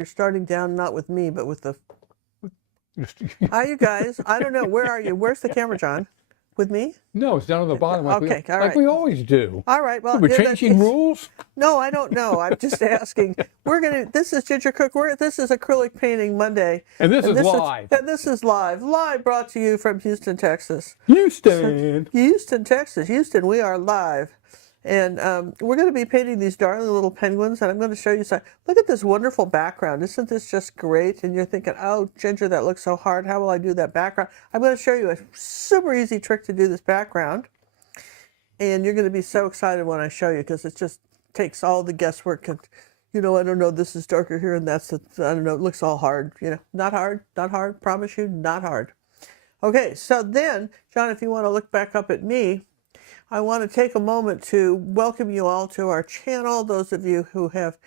You're starting down, not with me, but with the... Hi, you guys. I don't know. Where are you? Where's the camera, John? With me? No, it's down on the bottom like, Okay, all like right. we always do. All right. Well, We're changing rules? No, I don't know. I'm just asking. This is Ginger Cook. This is Acrylic Painting Monday. And this is live. This is live. Live brought to you from Houston, Texas. Houston. Houston, Texas. Houston, we are live. And we're going to be painting these darling little penguins, and I'm going to show you some. Look at this wonderful background. Isn't this just great? And you're thinking, oh, Ginger, that looks so hard. How will I do that background? I'm going to show you a super easy trick to do this background. And you're going to be so excited when I show you, because it just takes all the guesswork. And, you know, I don't know, this is darker here, and that's, I don't know, it looks all hard. You know, not hard, not hard. Promise you, not hard. Okay, so then, John, if you want to look back up at me, I want to take a moment to welcome you all to our channel. Those of you who have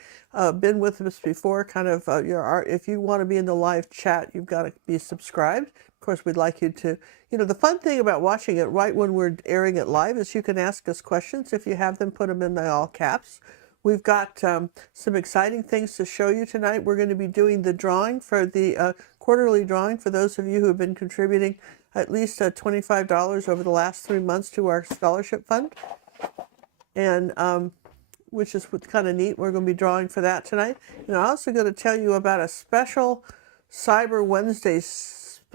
been with us before, kind of, if you want to be in the live chat, you've got to be subscribed. Of course, we'd like you to, you know, the fun thing about watching it right when we're airing it live is you can ask us questions. If you have them, put them in the all caps. We've got some exciting things to show you tonight. We're going to be doing the drawing for the quarterly drawing for those of you who have been contributing at least $25 over the last 3 months to our scholarship fund, and which is kind of neat. We're going to be drawing for that tonight. And I'm also going to tell you about a special Cyber Wednesday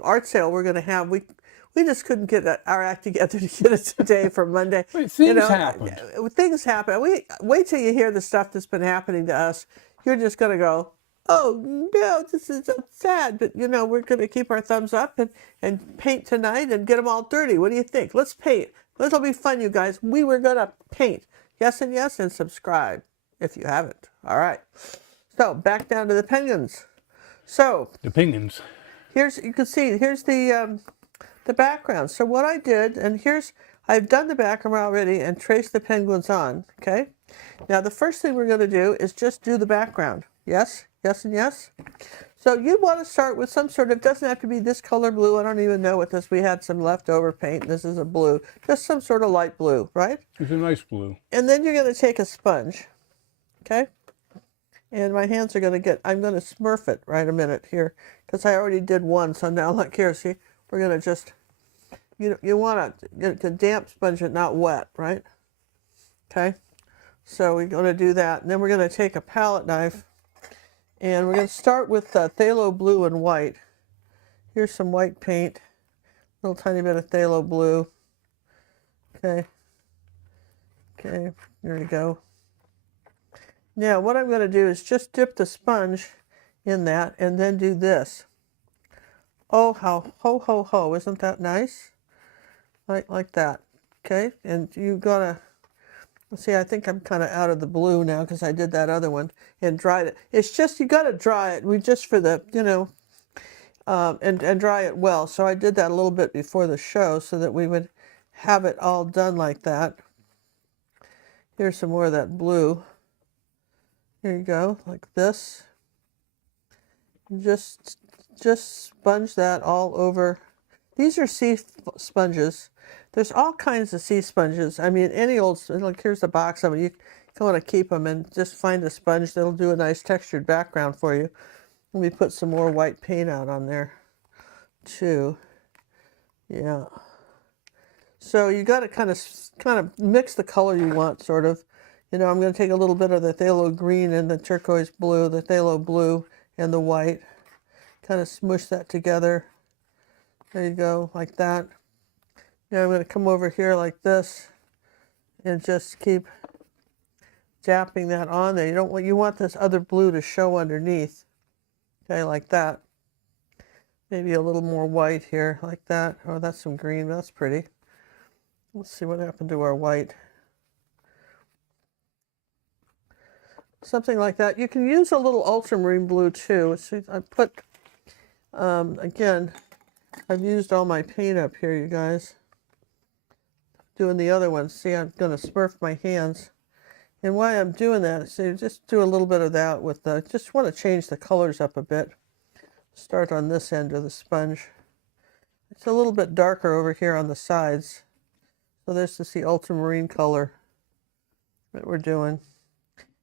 art sale we're going to have. We just couldn't get our act together to get it today for Monday. Wait, things happen. Things happen. Wait till you hear the stuff that's been happening to us. You're just going to go, oh no, this is so sad. But you know, we're going to keep our thumbs up and paint tonight and get them all dirty. What do you think? Let's paint. It'll be fun, you guys. We were going to paint. Yes and yes, and subscribe if you haven't. All right. So back down to the penguins. So the penguins. You can see here's the background. So what I did, and I've done the background already and traced the penguins on. Okay. Now the first thing we're going to do is just do the background. Yes. Yes and yes. So you want to start with some sort of, doesn't have to be this color blue. I don't even know what this, we had some leftover paint. This is a blue, just some sort of light blue, right? It's a nice blue. And then you're going to take a sponge, okay? And my hands are going to I'm going to smurf it right a minute here, because I already did one. So now look here, see, we're going to just, you want to damp sponge it, not wet, right? Okay. So we're going to do that. And then we're going to take a palette knife, and we're going to start with phthalo blue and white. Here's some white paint, a little tiny bit of phthalo blue. Okay. Okay, there we go. Now what I'm going to do is just dip the sponge in that and then do this. Oh, how ho ho ho, isn't that nice? Like that. Okay, and you've got to, see, I think I'm kind of out of the blue now because I did that other one and dried it. It's just, you got to dry it. We just for the, you know, and dry it well. So I did that a little bit before the show so that we would have it all done like that. Here's some more of that blue. Here you go, like this. Just sponge that all over. These are sea sponges. There's all kinds of sea sponges. I mean, any old, like here's a box of them. You want to keep them and just find a sponge that'll do a nice textured background for you. Let me put some more white paint out on there too. Yeah. So you got to kind of mix the color you want, sort of. You know, I'm going to take a little bit of the phthalo green and the turquoise blue, the phthalo blue and the white. Kind of smush that together. There you go, like that. Now I'm going to come over here like this and just keep dapping that on there. You want this other blue to show underneath. Okay, like that. Maybe a little more white here, like that. Oh, that's some green. That's pretty. Let's see what happened to our white. Something like that. You can use a little ultramarine blue too. See, I put, again, I've used all my paint up here, you guys. Doing the other one. See, I'm going to smurf my hands. And why I'm doing that is just do a little bit of that with the, just want to change the colors up a bit. Start on this end of the sponge. It's a little bit darker over here on the sides. So there's just the ultramarine color that we're doing.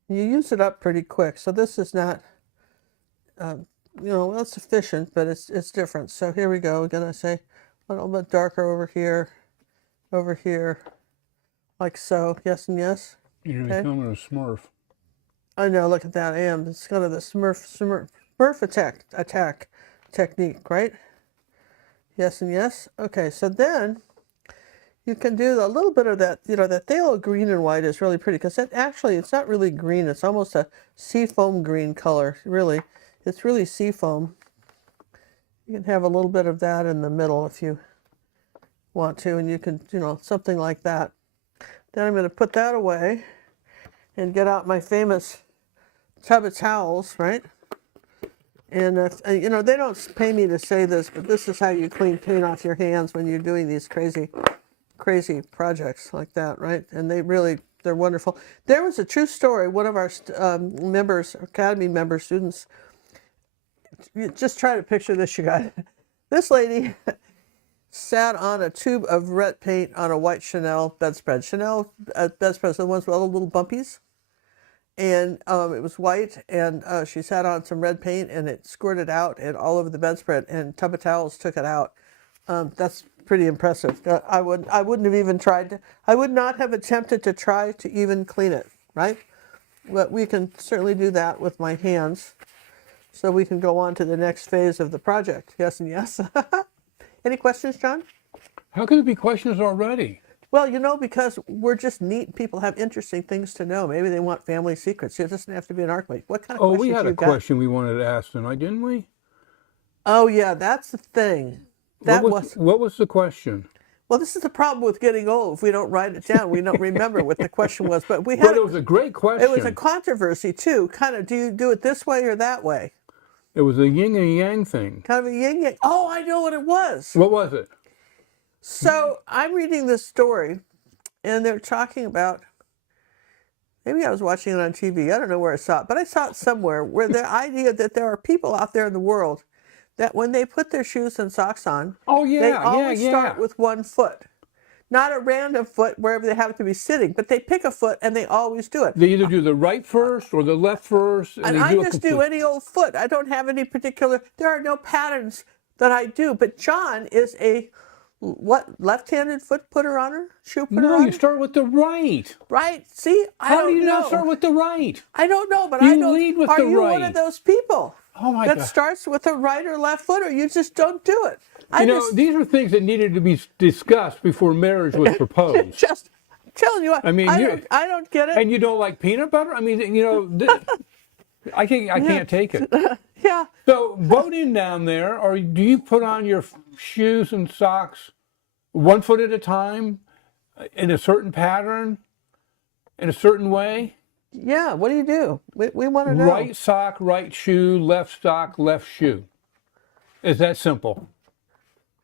And you use it up pretty quick. So this is not, you know, well, it's efficient, but it's different. So here we go. We're gonna say a little bit darker over here, like so. Yes and yes. You're Okay. becoming a Smurf. I know. Look at that. I am. It's kind of the Smurf attack technique, right? Yes and yes. Okay. So then you can do a little bit of that. You know, that phthalo green and white is really pretty because it's not really green. It's almost a seafoam green color. Really, it's really seafoam. You can have a little bit of that in the middle if you want to, and you can, you know, something like that. Then I'm going to put that away and get out my famous tub of towels, right? And you know, they don't pay me to say this, but this is how you clean paint off your hands when you're doing these crazy projects like that, right? And they're wonderful. There was a true story. One of our Academy member students, just try to picture this, you guys. This lady sat on a tube of red paint on a white Chanel bedspread. Chanel bedspreads, the ones with all the little bumpies. And it was white, and she sat on some red paint, and it squirted out and all over the bedspread, and tub of towels took it out. That's pretty impressive. I wouldn't have even tried to, I would not have attempted to try to even clean it, right? But we can certainly do that with my hands. So we can go on to the next phase of the project. Yes and yes. Any questions, John? How can there be questions already? Well, you know, because we're just neat. People have interesting things to know. Maybe they want family secrets. It doesn't have to be an archmate. What kind of questions we had you a got? question we wanted to ask tonight, didn't we? Oh, yeah, that's the thing. What was the question? Well, this is the problem with getting old. If we don't write it down, we don't remember what the question was. But we had. But it was a great question. It was a controversy too. Kind of, do you do it this way or that way? It was a yin and yang thing. Kind of a yin yang. Oh, I know what it was. What was it? So I'm reading this story, and they're talking about. Maybe I was watching it on TV. I don't know where I saw it, but I saw it somewhere where the idea that there are people out there in the world that when they put their shoes and socks on, they always start with one foot. Not a random foot wherever they happen to be sitting, but they pick a foot and they always do it. They either do the right first or the left first. And I just do any old foot. I don't have any particular, there are no patterns that I do. But John is a, left-handed foot putter on her? Shoe putter on her? No, you start with the right. Right? See, How do you not start with the right? I don't know, but you I know. Lead with are the you right. one of those people? Oh my God. That starts with a right or left foot, or you just don't do it? These are things that needed to be discussed before marriage was proposed. Just telling you what, I mean, I don't get it. And you don't like peanut butter? I mean, I can't take it. Yeah. So vote in down there, or do you put on your shoes and socks 1 foot at a time, in a certain pattern, in a certain way? Yeah, what do? We want to know. Right sock, right shoe, left sock, left shoe. It's that simple.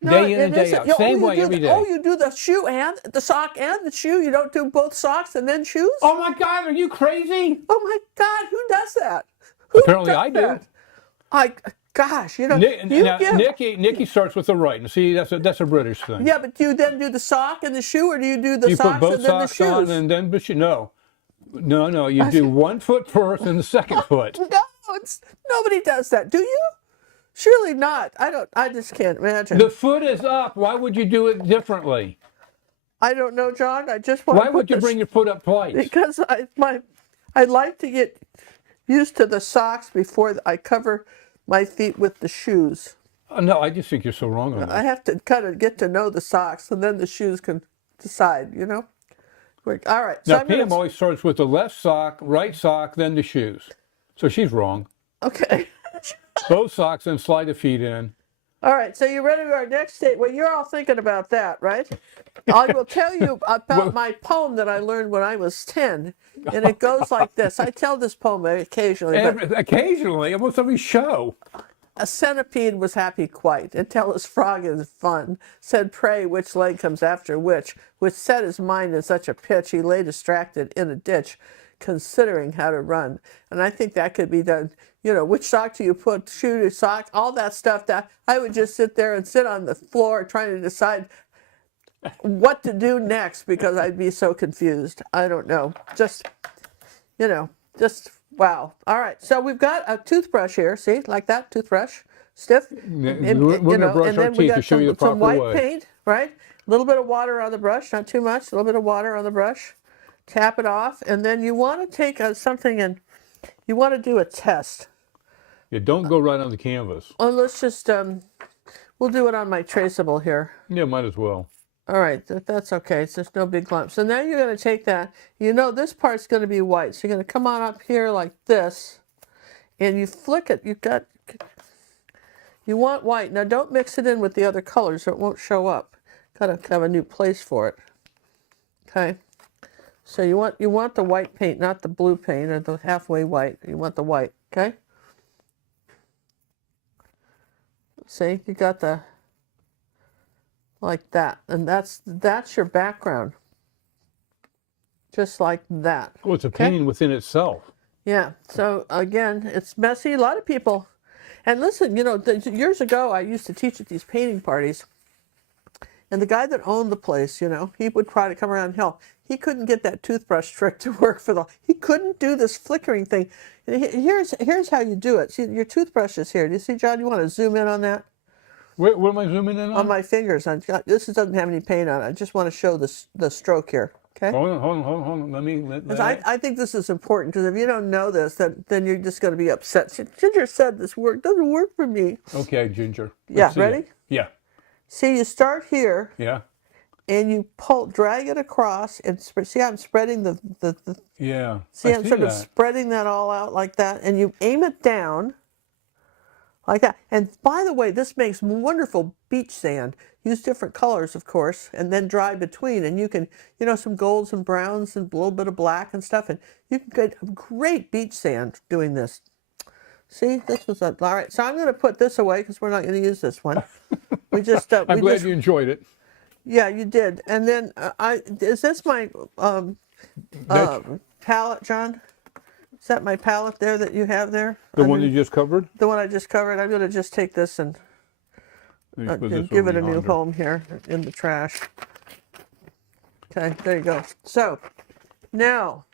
No, day in and day out. Same way every day. Oh, you do the shoe and the sock and the shoe? You don't do both socks and then shoes? Oh my God, are you crazy? Oh my God, who does that? Apparently I do. Gosh, you know. Nikki starts with the right. And see, that's a British thing. Yeah, but do you then do the sock and the shoe, or do you do the socks and then the shoes? You put both socks on and then the shoe. No, you do 1 foot first and the second foot. No, nobody does that. Do you? Surely not. I just can't imagine. The foot is up. Why would you do it differently? I don't know, John. I just want Why would you bring your foot up twice? Because I like to get used to the socks before I cover my feet with the shoes. No, I just think you're so wrong on that. I have to kind of get to know the socks, and then the shoes can decide, you know? All right. So now, Pam always starts with the left sock, right sock, then the shoes. So she's wrong. Okay. Both socks, then slide the feet in. All right. So you ready for our next state? Well, you're all thinking about that, right? I will tell you about my poem that I learned when I was 10, and it goes like this. I tell this poem occasionally. Occasionally, almost every show. A centipede was happy quite, until his frog in fun said, pray, which leg comes after which set his mind in such a pitch, he lay distracted in a ditch, considering how to run. And I think that could be done. You know, which sock do you put, shoe to sock, all that stuff. That I would just sit there and sit on the floor trying to decide what to do next, because I'd be so confused. I don't know. Just Wow. All right. So we've got a toothbrush here. See, like that toothbrush, stiff. We're going to brush and our then we teeth to got show you the some proper white way. paint, right? A little bit of water on the brush, not too much. A little bit of water on the brush. Tap it off, and then you want to take something and you want to do a test. Yeah, don't go right on the canvas. Oh, let's just we'll do it on my traceable here. Yeah, might as well. All right, that's okay. It's just no big lumps. So now you're going to take that. You know this part's going to be white. So you're going to come on up here like this, and you flick it. You want white. Now don't mix it in with the other colors, or it won't show up. Got to have a new place for it. Okay. So you want the white paint, not the blue paint or the halfway white. You want the white. Okay. See, you got the like that, and that's your background. Just like that. Oh, it's a painting within itself. Yeah. So again, it's messy. A lot of people, and listen, you know, years ago I used to teach at these painting parties, and the guy that owned the place, you know, he would try to come around and help. He couldn't get that toothbrush trick to work he couldn't do this flickering thing. And here's how you do it. See, your toothbrush is here. Do you see, John? You want to zoom in on that? What am I zooming in on? On my fingers. This doesn't have any paint on it. I just want to show the stroke here. Okay. Hold on. I think this is important, because if you don't know this, then you're just going to be upset. Ginger said this doesn't work for me. Okay, Ginger. Yeah, ready? It. Yeah. See, you start here. Yeah. And you drag it across, and see how I'm spreading the yeah. See, I'm sort of spreading that all out like that, and you aim it down like that. And by the way, this makes wonderful beach sand. Use different colors, of course, and then dry between. And you can, you know, some golds and browns and a little bit of black and stuff, and you can get great beach sand doing this. See, this was all right. So I'm going to put this away because we're not going to use this one. We just. I'm glad you enjoyed it. Yeah, you did. And then is this my palette, John? Is that my palette there that you have there? The one you just covered? The one I just covered. I'm going to just take this and give it a new home here in the trash. Okay, there you go. So now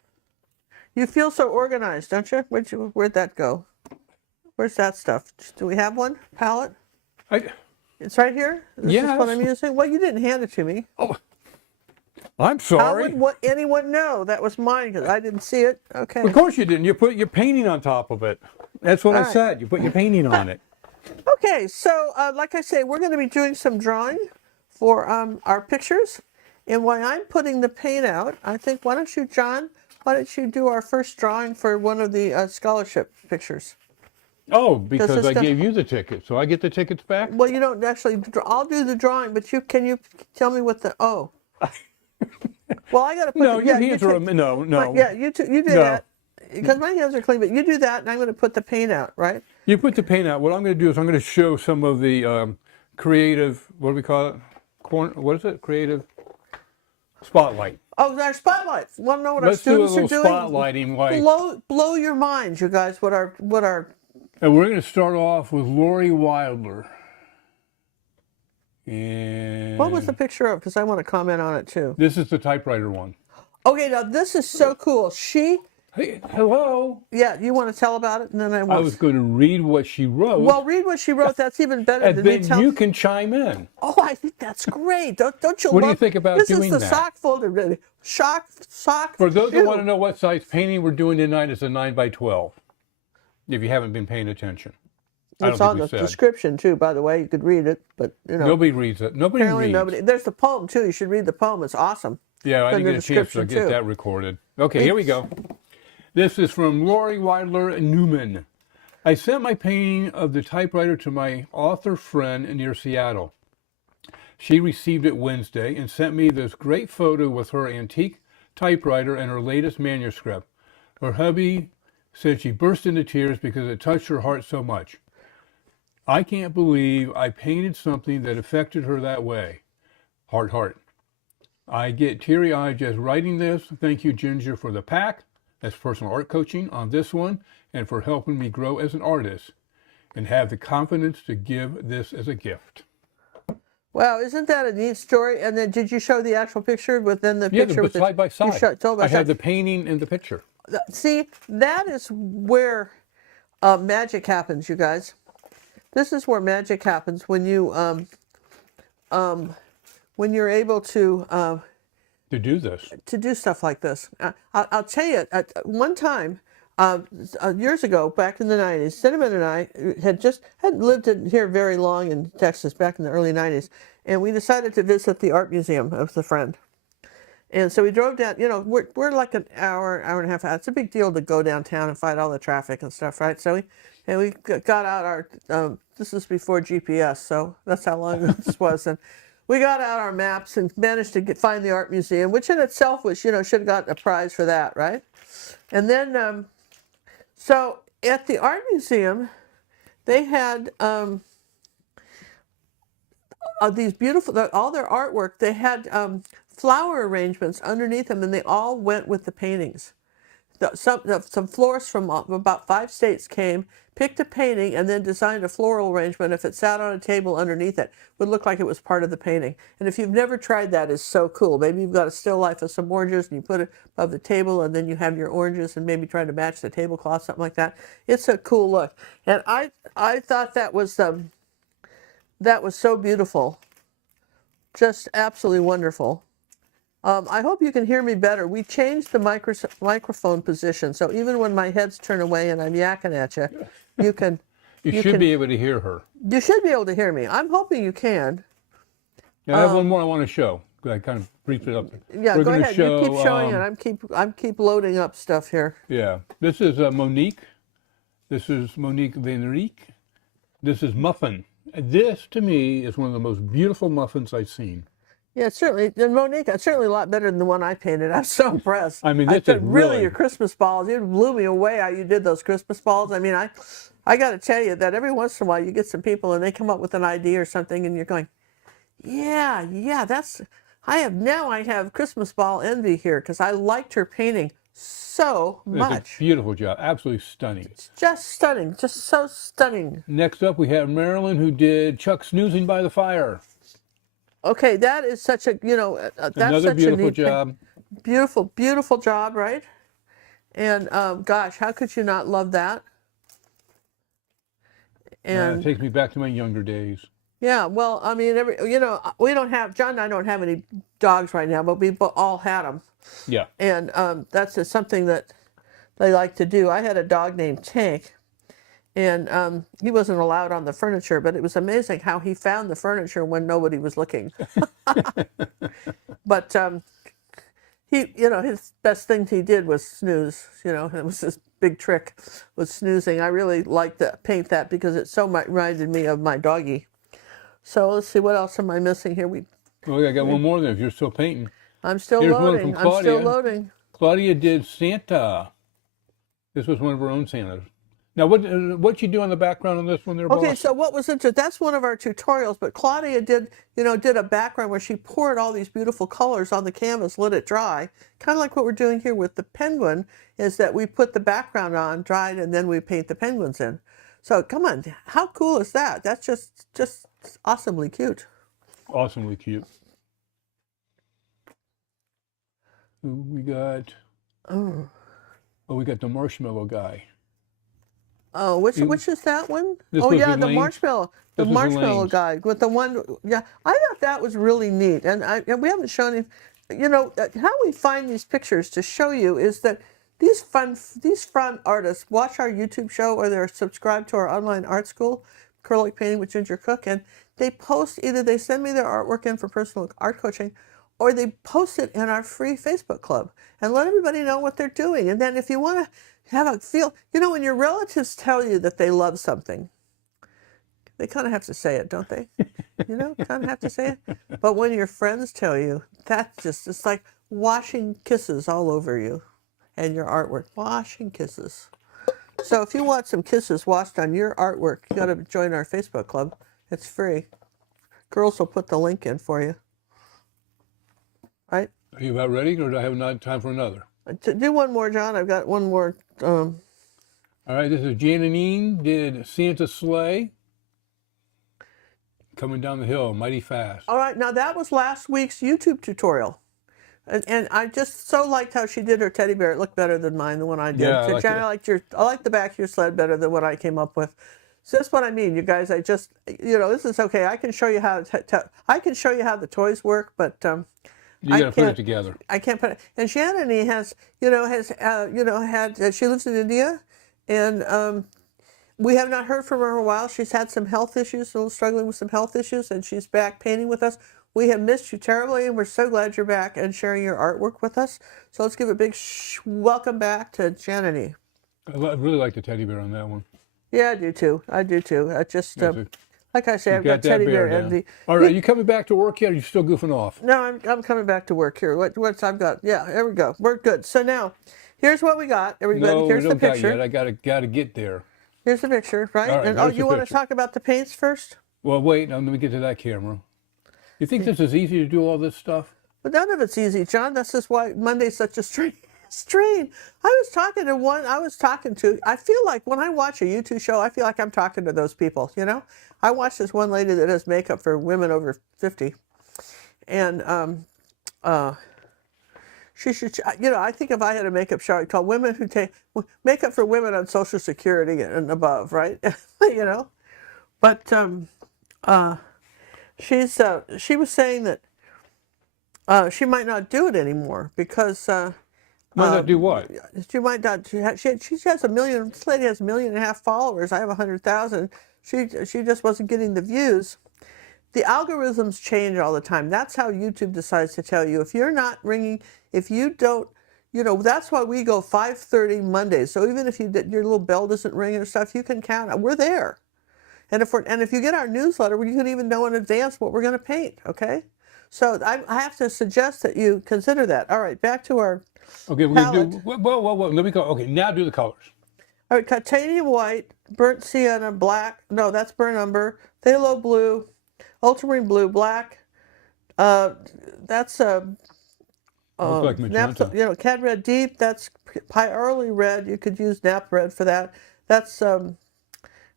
you feel so organized, don't you? Where'd that go? Where's that stuff? Do we have one palette? It's right here? This is what I'm using? Well, you didn't hand it to me. Oh, I'm sorry. How would anyone know that was mine, because I didn't see it? Okay. Of course you didn't. You put your painting on top of it. That's what I said. You put your painting on it. Okay, so like I say, we're going to be doing some drawing for our pictures. And while I'm putting the paint out, I think, why don't you do our first drawing for one of the scholarship pictures? Oh, because I gave you the ticket, so I get the tickets back? Well, you don't actually. I'll do the drawing, but can you tell me what the Well, I got to put. No, your hands are no. Yeah, you do that, because my hands are clean. But you do that, and I'm going to put the paint out, right? You put the paint out. What I'm going to do is I'm going to show some of the creative. What do we call it? What is it? Creative spotlight. Oh, our spotlight. Want to know what Let's our students do a are doing? Spotlighting. Like, blow your minds, you guys. What our And we're going to start off with Lori Wilder. And what was the picture of? Because I want to comment on it too. This is the typewriter one. Okay, now this is so cool. Hey, hello. Yeah, you want to tell about it, and then I was going to read what she wrote. Well, read what she wrote. That's even better and than me then telling. you can chime in. Oh, I think that's great. Don't you? What do you think about doing that? This is the sock folder. Sock. For those who want to know what size painting we're doing tonight, it's a 9x12. If you haven't been paying attention. It's on the description too, by the way. You could read it, but you know. Nobody reads it. Nobody reads. There's the poem too. You should read the poem. It's awesome. Yeah, I didn't get a chance to get that recorded. Okay, here we go. This is from Lori Wilder Newman. I sent my painting of the typewriter to my author friend near Seattle. She received it Wednesday and sent me this great photo with her antique typewriter and her latest manuscript. Her hubby said she burst into tears because it touched her heart so much. I can't believe I painted something that affected her that way. Heart, heart. I get teary-eyed just writing this. Thank you, Ginger, for the pack. That's personal art coaching on this one, and for helping me grow as an artist and have the confidence to give this as a gift. Wow, isn't that a neat story? And then did you show the actual picture within the picture? Yeah, side by side. I had the painting in the picture. See, that is where magic happens, you guys. This is where magic happens when you're able to do this. To do stuff like this. I'll tell you, at one time, years ago, back in the 90s, Cinnamon and I hadn't lived here very long in Texas, back in the early 90s, and we decided to visit the art museum with a friend. And so we drove down, we're like an hour and a half out. It's a big deal to go downtown and fight all the traffic and stuff, right? So we got out our, this is before GPS, so that's how long this was. And we got out our maps and managed to find the art museum, which in itself was, should have gotten a prize for that, right? And then, so at the art museum, they had these beautiful, all their artwork, they had flower arrangements underneath them, and they all went with the paintings. Some florists from about 5 states came, picked a painting, and then designed a floral arrangement. If it sat on a table underneath it, would look like it was part of the painting. And if you've never tried that, it's so cool. Maybe you've got a still life of some oranges, and you put it above the table, and then you have your oranges, and maybe try to match the tablecloth, something like that. It's a cool look. And I thought that was so beautiful, just absolutely wonderful. I hope you can hear me better. We changed the microphone position, so even when my head's turned away and I'm yakking at you, you can... You should be able to hear her. You should be able to hear me. I'm hoping you can. Now, I have one more I want to show. I kind of briefed it up. Yeah, go ahead. You keep showing it. I'm keep loading up stuff here. Yeah. This is Monique. This is Monique Van Rijk. This is Muffin. This, to me, is one of the most beautiful muffins I've seen. Yeah, certainly. And Monique, it's certainly a lot better than the one I painted. I'm so impressed. I mean, this is really your Christmas balls. It blew me away how you did those Christmas balls. I mean, I got to tell you that every once in a while you get some people and they come up with an idea or something, and you're going, yeah, that's. I have Christmas ball envy here because I liked her painting so much. It's a beautiful job, absolutely stunning. It's just stunning, just so stunning. Next up, we have Marilyn, who did Chuck Snoozing by the Fire. Okay, that is such a, that's another such beautiful a job. Beautiful job, right? And gosh, how could you not love that? And it takes me back to my younger days. Yeah, well, I mean, we don't have, John and I don't have any dogs right now, but we all had them. Yeah. And that's just something that they like to do. I had a dog named Tank, and he wasn't allowed on the furniture, but it was amazing how he found the furniture when nobody was looking. But he, his best thing he did was snooze. It was his big trick, was snoozing. I really liked to paint that because it so much reminded me of my doggie. So let's see, what else am I missing here? I got one more there if you're still painting. I'm still Here's loading. One from Claudia. I'm still loading. Claudia did Santa. This was one of her own Santas. Now, what you do on the background on this one there, Okay, boss? so what was interesting, that's one of our tutorials, but Claudia did a background where she poured all these beautiful colors on the canvas, let it dry. Kind of like what we're doing here with the penguin, is that we put the background on, dried, and then we paint the penguins in. So come on, how cool is that? That's just awesomely cute. Awesomely cute. We got, we got the marshmallow guy. Oh, which is that one? Oh yeah, the marshmallow guy with the one. Yeah, I thought that was really neat, and we haven't shown any. How we find these pictures to show you is that these fun artists watch our YouTube show, or they're subscribed to our online art school, Acrylic Painting with Ginger Cook, and they post, either they send me their artwork in for personal art coaching, or they post it in our free Facebook club and let everybody know what they're doing. And then if you want to have a feel, when your relatives tell you that they love something, they kind of have to say it, don't they? Kind of have to say it. But when your friends tell you, it's like washing kisses all over you and your artwork. Washing kisses. So if you want some kisses washed on your artwork, you got to join our Facebook club. It's free. Girls will put the link in for you. Right? Are you about ready, or do I have time for another? Do one more, John. I've got one more. All right, this is Janine did Santa Sleigh. Coming down the hill, mighty fast. All right, now that was last week's YouTube tutorial. And I just so liked how she did her teddy bear. It looked better than mine, the one I did. Yeah, So Jen, I like the back of your sled better than what I came up with. So that's what I mean, you guys. I just, this is okay. I can show you how I can show you how the toys work, but you got to put it together. I can't put it. And Shannon has, had. She lives in India, and we have not heard from her in a while. She's had some health issues, a little struggling with some health issues, and she's back painting with us. We have missed you terribly, and we're so glad you're back and sharing your artwork with us. So let's give a big welcome back to Shannon. I really like the teddy bear on that one. Yeah, I do too. I just, like I say, I've got teddy bear envy. All right, are you coming back to work yet, or are you still goofing off? No, I'm coming back to work here. What's I've got? Yeah, there we go. We're good. So now, here's what we got, everybody. No, here's we don't the picture. got yet. I gotta get there. Here's the picture, right? All right, And you want to talk about the paints first? Well, wait. Let me get to that camera. You think this is easy to do all this stuff? But none of it's easy, John. That's just why Monday's such a strain. I feel like when I watch a YouTube show, I feel like I'm talking to those people, I watched this one lady that does makeup for women over 50. And she should, I think if I had a makeup show, I'd call women who take makeup for women on Social Security and above, right? But she was saying that she might not do it anymore because might not do what? She might not. She has 1 million. This lady has 1.5 million followers. I have 100,000. She just wasn't getting the views. The algorithms change all the time. That's how YouTube decides to tell you if you're not ringing. If you don't, that's why we go 5:30 Mondays. So even if your little bell doesn't ring or stuff, you can count. We're there. And if you get our newsletter, you can even know in advance what we're going to paint. Okay. So I have to suggest that you consider that. All right, back to our okay. We're going to do. Whoa. Let me go. Okay, now do the colors. All right, titanium white, burnt sienna, black. No, that's burnt umber. Phthalo blue, ultramarine blue, black. That's like magenta. cad red deep. That's Pyrrole red. You could use nap red for that. That's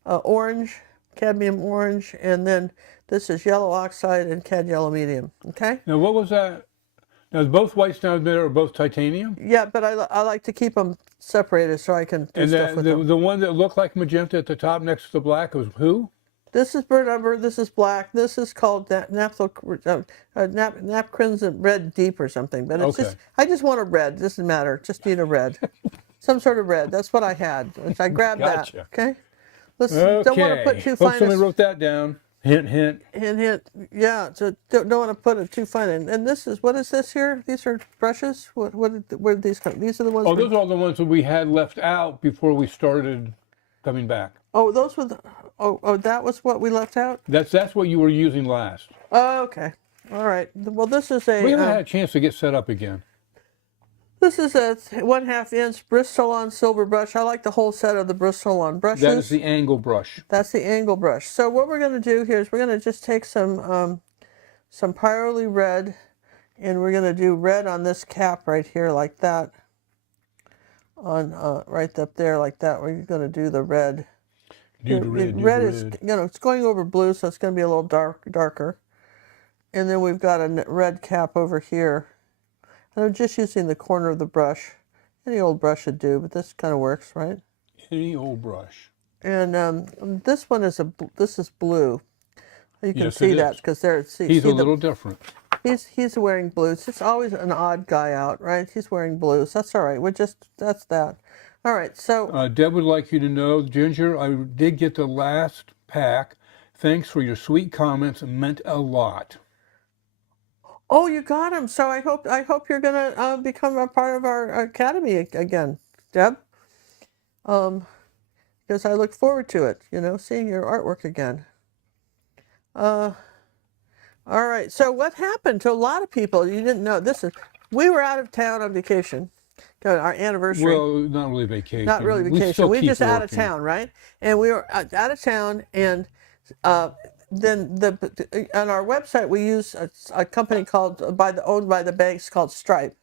orange, cadmium orange, and then this is yellow oxide and cad yellow medium. Okay. Now what was that? Now both whites down there are both titanium. Yeah, but I like to keep them separated so I can do stuff with them. The one that looked like magenta at the top next to the black was who? This is burnt umber. This is black. This is called nap crimson red deep or something. But it's just I just want a red. Doesn't matter. Just need a red. Some sort of red. That's what I had. I grabbed that. Okay. Don't want to put too fine. Somebody wrote that down. Hint, hint. Hint, hint. Yeah. So don't want to put it too fine. And this is, what is this here? These are brushes. Where did these come? These are the ones. Oh, those are all the ones that we had left out before we started coming back. Oh, those were that was what we left out? That's what you were using last. Oh, okay. All right. Well, this is a. We haven't had a chance to get set up again. This is a 1/2 inch Bristol-on silver brush. I like the whole set of the Bristol-on brushes. That is the angle brush. That's the angle brush. So what we're going to do here is we're going to just take some Pyrrole red, and we're going to do red on this cap right here like that. On right up there like that. We're going to do the red. Red is, it's going over blue, so it's going to be a little darker. And then we've got a red cap over here. And I'm just using the corner of the brush. Any old brush would do, but this kind of works, right? Any old brush. And this one is this is blue. You can see that because there. He's a little different. He's wearing blue. It's just always an odd guy out, right? He's wearing blues. That's all right. That's that. All right. So Deb would like you to know, Ginger, I did get the last pack. Thanks for your sweet comments. It meant a lot. Oh, you got him. So I hope you're gonna become a part of our academy again, Deb. Because I look forward to it. Seeing your artwork again. All right. So what happened to a lot of people? You didn't know. We were out of town on vacation. Our anniversary. Well, not really vacation. Not really vacation. We just out of town, right? And we were out of town, and then on our website we use a company owned by the banks called Stripe,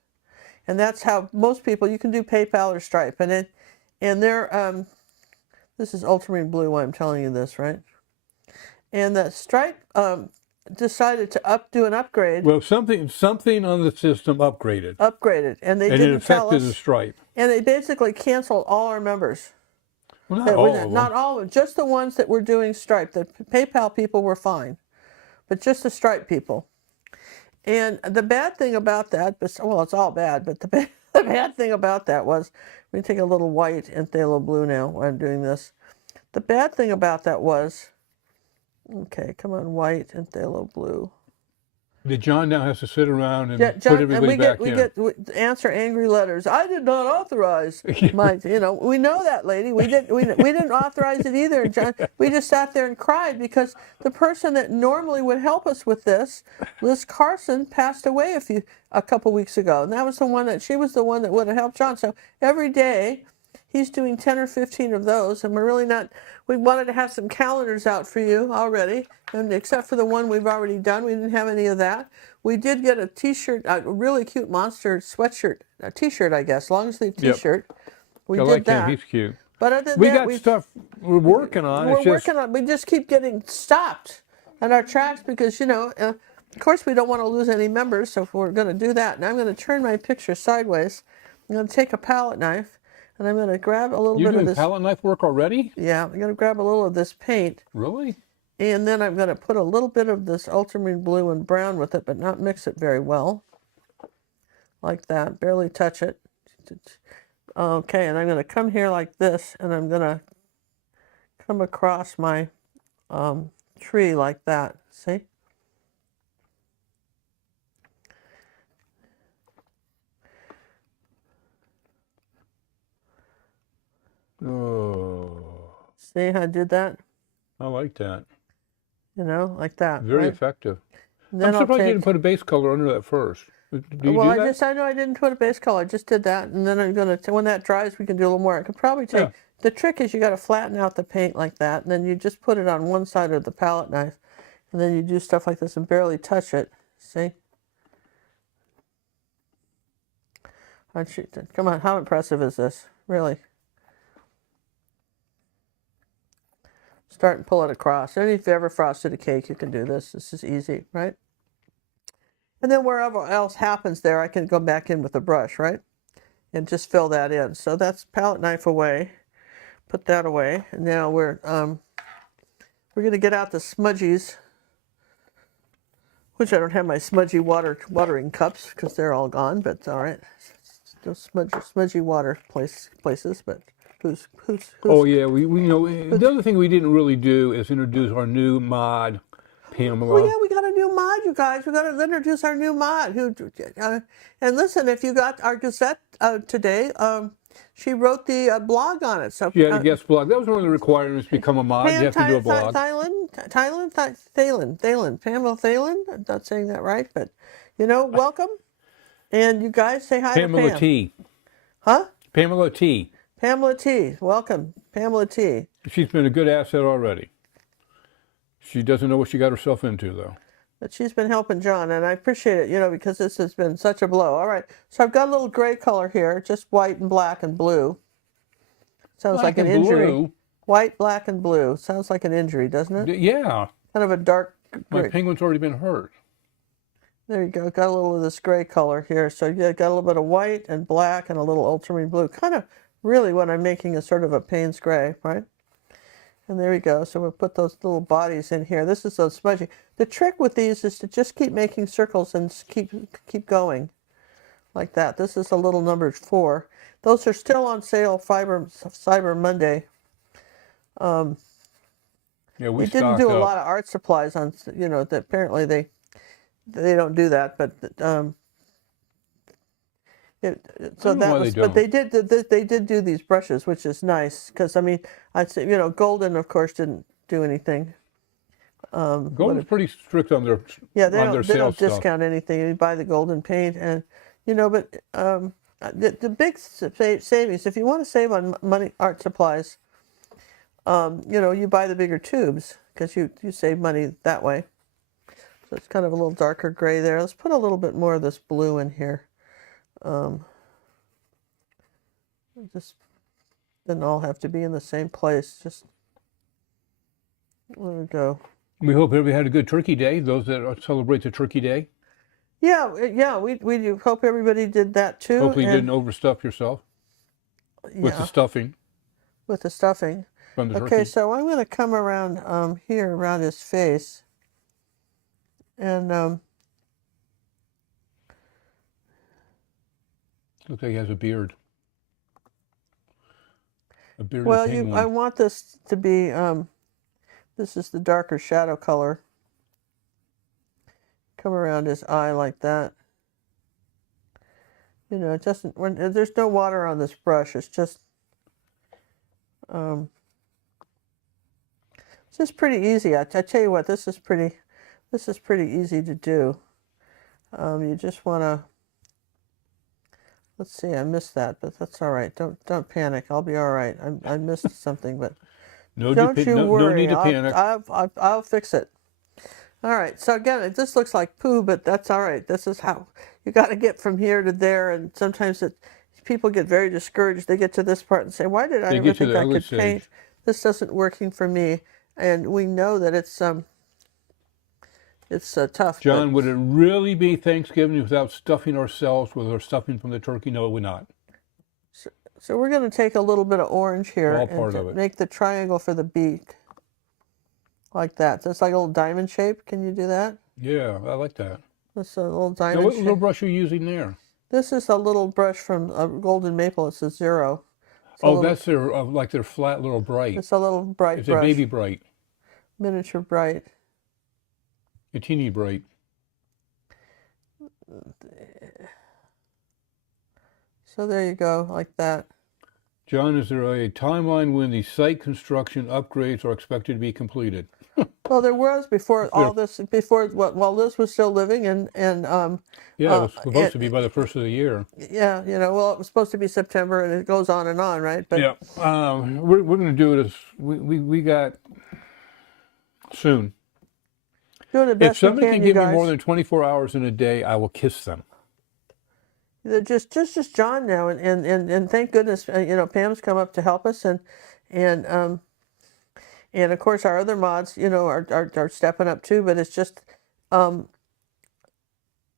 and that's how most people, you can do PayPal or Stripe, and they're this is ultramarine blue. Why I'm telling you this, right? And the Stripe decided to do an upgrade. Well, something on the system upgraded. And they And it didn't tell affected the us. stripe. And they basically canceled all our members. Well, not all of them. Not all of them, just the ones that were doing Stripe. The PayPal people were fine, but just the Stripe people. And the bad thing about that, well, it's all bad, but the bad thing about that was, let me take a little white and phthalo blue now while I'm doing this. The bad thing about that was, okay, come on, white and phthalo blue. That John now has to sit around and put everybody back in. We answer angry letters. I did not authorize my. We know that lady. We didn't authorize it either. John, we just sat there and cried because the person that normally would help us with this, Liz Carson, passed away a couple weeks ago, and that was she was the one that would have helped John. So every day, he's doing 10 or 15 of those, and we're really not. We wanted to have some calendars out for you already, and except for the one we've already done, we didn't have any of that. We did get a T-shirt, a really cute monster sweatshirt, a T-shirt, I guess, long sleeve T-shirt. Yep. We did that. Him. He's cute. But other than we that, got stuff we're working on. We just keep getting stopped on our tracks because of course we don't want to lose any members, so we're going to do that. And I'm going to turn my picture sideways. I'm going to take a palette knife. And I'm going to grab a little bit of this. You're doing palette knife work already? Yeah, I'm going to grab a little of this paint. Really? And then I'm going to put a little bit of this ultramarine blue and brown with it, but not mix it very well. Like that, barely touch it. Okay, and I'm going to come here like this, and I'm going to come across my tree like that. See? Oh. See how I did that? I like that. Like that. Very effective. I'm surprised you didn't put a base color under that first. Do you do that? I know I didn't put a base color. I just did that, and then I'm going to, when that dries, we can do a little more. I could probably take, the trick is you got to flatten out the paint like that, and then you just put it on one side of the palette knife, and then you do stuff like this and barely touch it. See? Come on, how impressive is this? Really? Start and pull it across. And if you ever frosted a cake, you can do this. This is easy, right? And then wherever else happens there, I can go back in with a brush, right? And just fill that in. So that's palette knife away. Put that away. And now we're going to get out the smudgies, which I don't have my smudgy watering cups because they're all gone, but all right. Those smudgy water places, but who's Oh yeah, we the other thing we didn't really do is introduce our new mod, Pamela. Oh yeah, we got a new mod, you guys. We got to introduce our new mod. And listen, if you got our Gazette today, she wrote the blog on it. So she had a guest blog. That was one of the requirements to become a mod. You have to do a blog. Thalen, Pamela Thalen. I'm not saying that right, but welcome. And you guys say hi to Pam. Pamela T. Huh? Pamela T. Pamela T. Welcome, Pamela T. She's been a good asset already. She doesn't know what she got herself into, though. But she's been helping John, and I appreciate it, because this has been such a blow. All right, so I've got a little gray color here, just white and black and blue. Sounds like an injury. Blue. White, black, and blue. Sounds like an injury, doesn't it? Yeah. Kind of a dark gray. My penguin's already been hurt. There you go. Got a little of this gray color here. So you got a little bit of white and black and a little ultramarine blue. Kind of really what I'm making is sort of a Payne's gray, right? And there we go. So we'll put those little bodies in here. This is so smudgy. The trick with these is to just keep making circles and keep going like that. This is a little number 4. Those are still on sale Cyber Monday. Yeah, we didn't do a lot of art supplies on, that apparently they don't do that, but but they did do these brushes, which is nice because I'd say Golden of course didn't do anything. Golden's pretty strict on their they don't discount anything. You buy the Golden paint, and but the big savings, if you want to save on money art supplies, you buy the bigger tubes because you save money that way. So it's kind of a little darker gray there. Let's put a little bit more of this blue in here. Just doesn't all have to be in the same place. Just there we go. We hope everybody had a good Turkey Day, those that celebrate the Turkey Day. Yeah, we do hope everybody did that too. Hopefully you didn't overstuff yourself with the stuffing. With the stuffing. From the Okay, turkey. so I'm going to come around here, around his face. And looks like he has a beard. A bearded well, penguin. I want this to be, this is the darker shadow color. Come around his eye like that. You know, it doesn't, there's no water on this brush. It's just pretty easy. I tell you what, this is pretty easy to do. You just want to, let's see, I missed that, but that's all right. Don't panic. I'll be all right. I missed something, but don't you worry. No need to panic. I'll fix it. All right. So again, this looks like poo, but that's all right. This is how you got to get from here to there, and sometimes people get very discouraged. They get to this part and say, "Why did I ever think I could paint? This isn't working for me." And we know that it's tough. John, would it really be Thanksgiving without stuffing ourselves with our stuffing from the turkey? No, it would not. So we're going to take a little bit of orange here and make the triangle for the beak. Like that. So it's like a little diamond shape. Can you do that? Yeah, I like that. That's a little diamond what shape. little brush are you using there? This is a little brush from Golden Maple. It's a 0. That's their flat little bright. It's a little bright brush. It's a baby bright. Miniature bright. A teeny bright. So there you go, like that. John, is there a timeline when the site construction upgrades are expected to be completed? Well, there was before all this, while Liz was still living, and yeah, it was supposed to be by the first of the year. Yeah, well, it was supposed to be September, and it goes on, right? But yeah, we're going to do it as we got soon. Doing the best if somebody can give me more than 24 hours in a day, I will kiss them. Just John now, and thank goodness, Pam's come up to help us, and of course our other mods, are stepping up too. But it's just,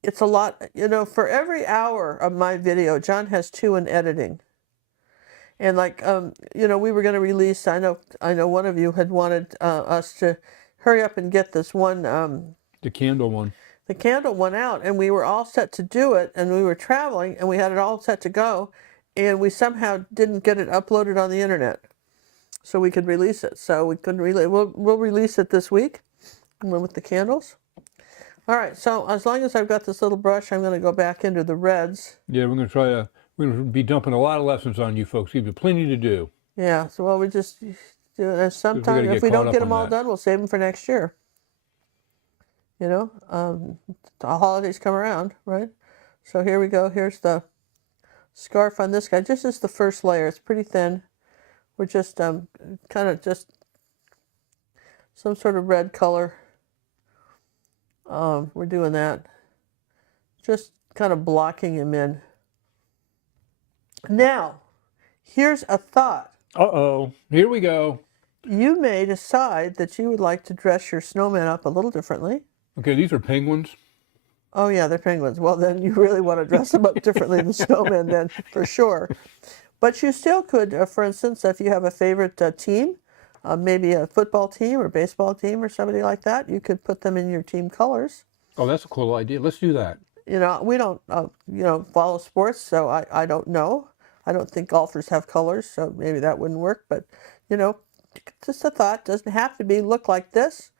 it's a lot, For every hour of my video, John has 2 in editing, and we were going to release. I know one of you had wanted us to hurry up and get this one, the candle one. The candle went out, and we were all set to do it, and we were traveling, and we had it all set to go, and we somehow didn't get it uploaded on the internet, so we could release it. So we couldn't release. We'll release it this week, with the candles. All right. So as long as I've got this little brush, I'm going to go back into the reds. Yeah, we're going to be dumping a lot of lessons on you folks. You've plenty to do. Yeah. So we just do it. Sometime if we don't get them all done, we'll save them for next year. The holidays come around, right? So here we go. Here's the scarf on this guy. Just as the first layer. It's pretty thin. We're just kind of just some sort of red color. We're doing that. Just kind of blocking him in. Now, here's a thought. Uh-oh. Here we go. You may decide that you would like to dress your snowman up a little differently. Okay, these are penguins. Oh, yeah, they're penguins. Well, then you really want to dress them up differently than snowmen, then, for sure. But you still could, for instance, if you have a favorite team, maybe a football team or baseball team or somebody like that, you could put them in your team colors. Oh, that's a cool idea. Let's do that. We don't, follow sports, so I don't know. I don't think golfers have colors, so maybe that wouldn't work. But, just a thought. Doesn't have to look like this.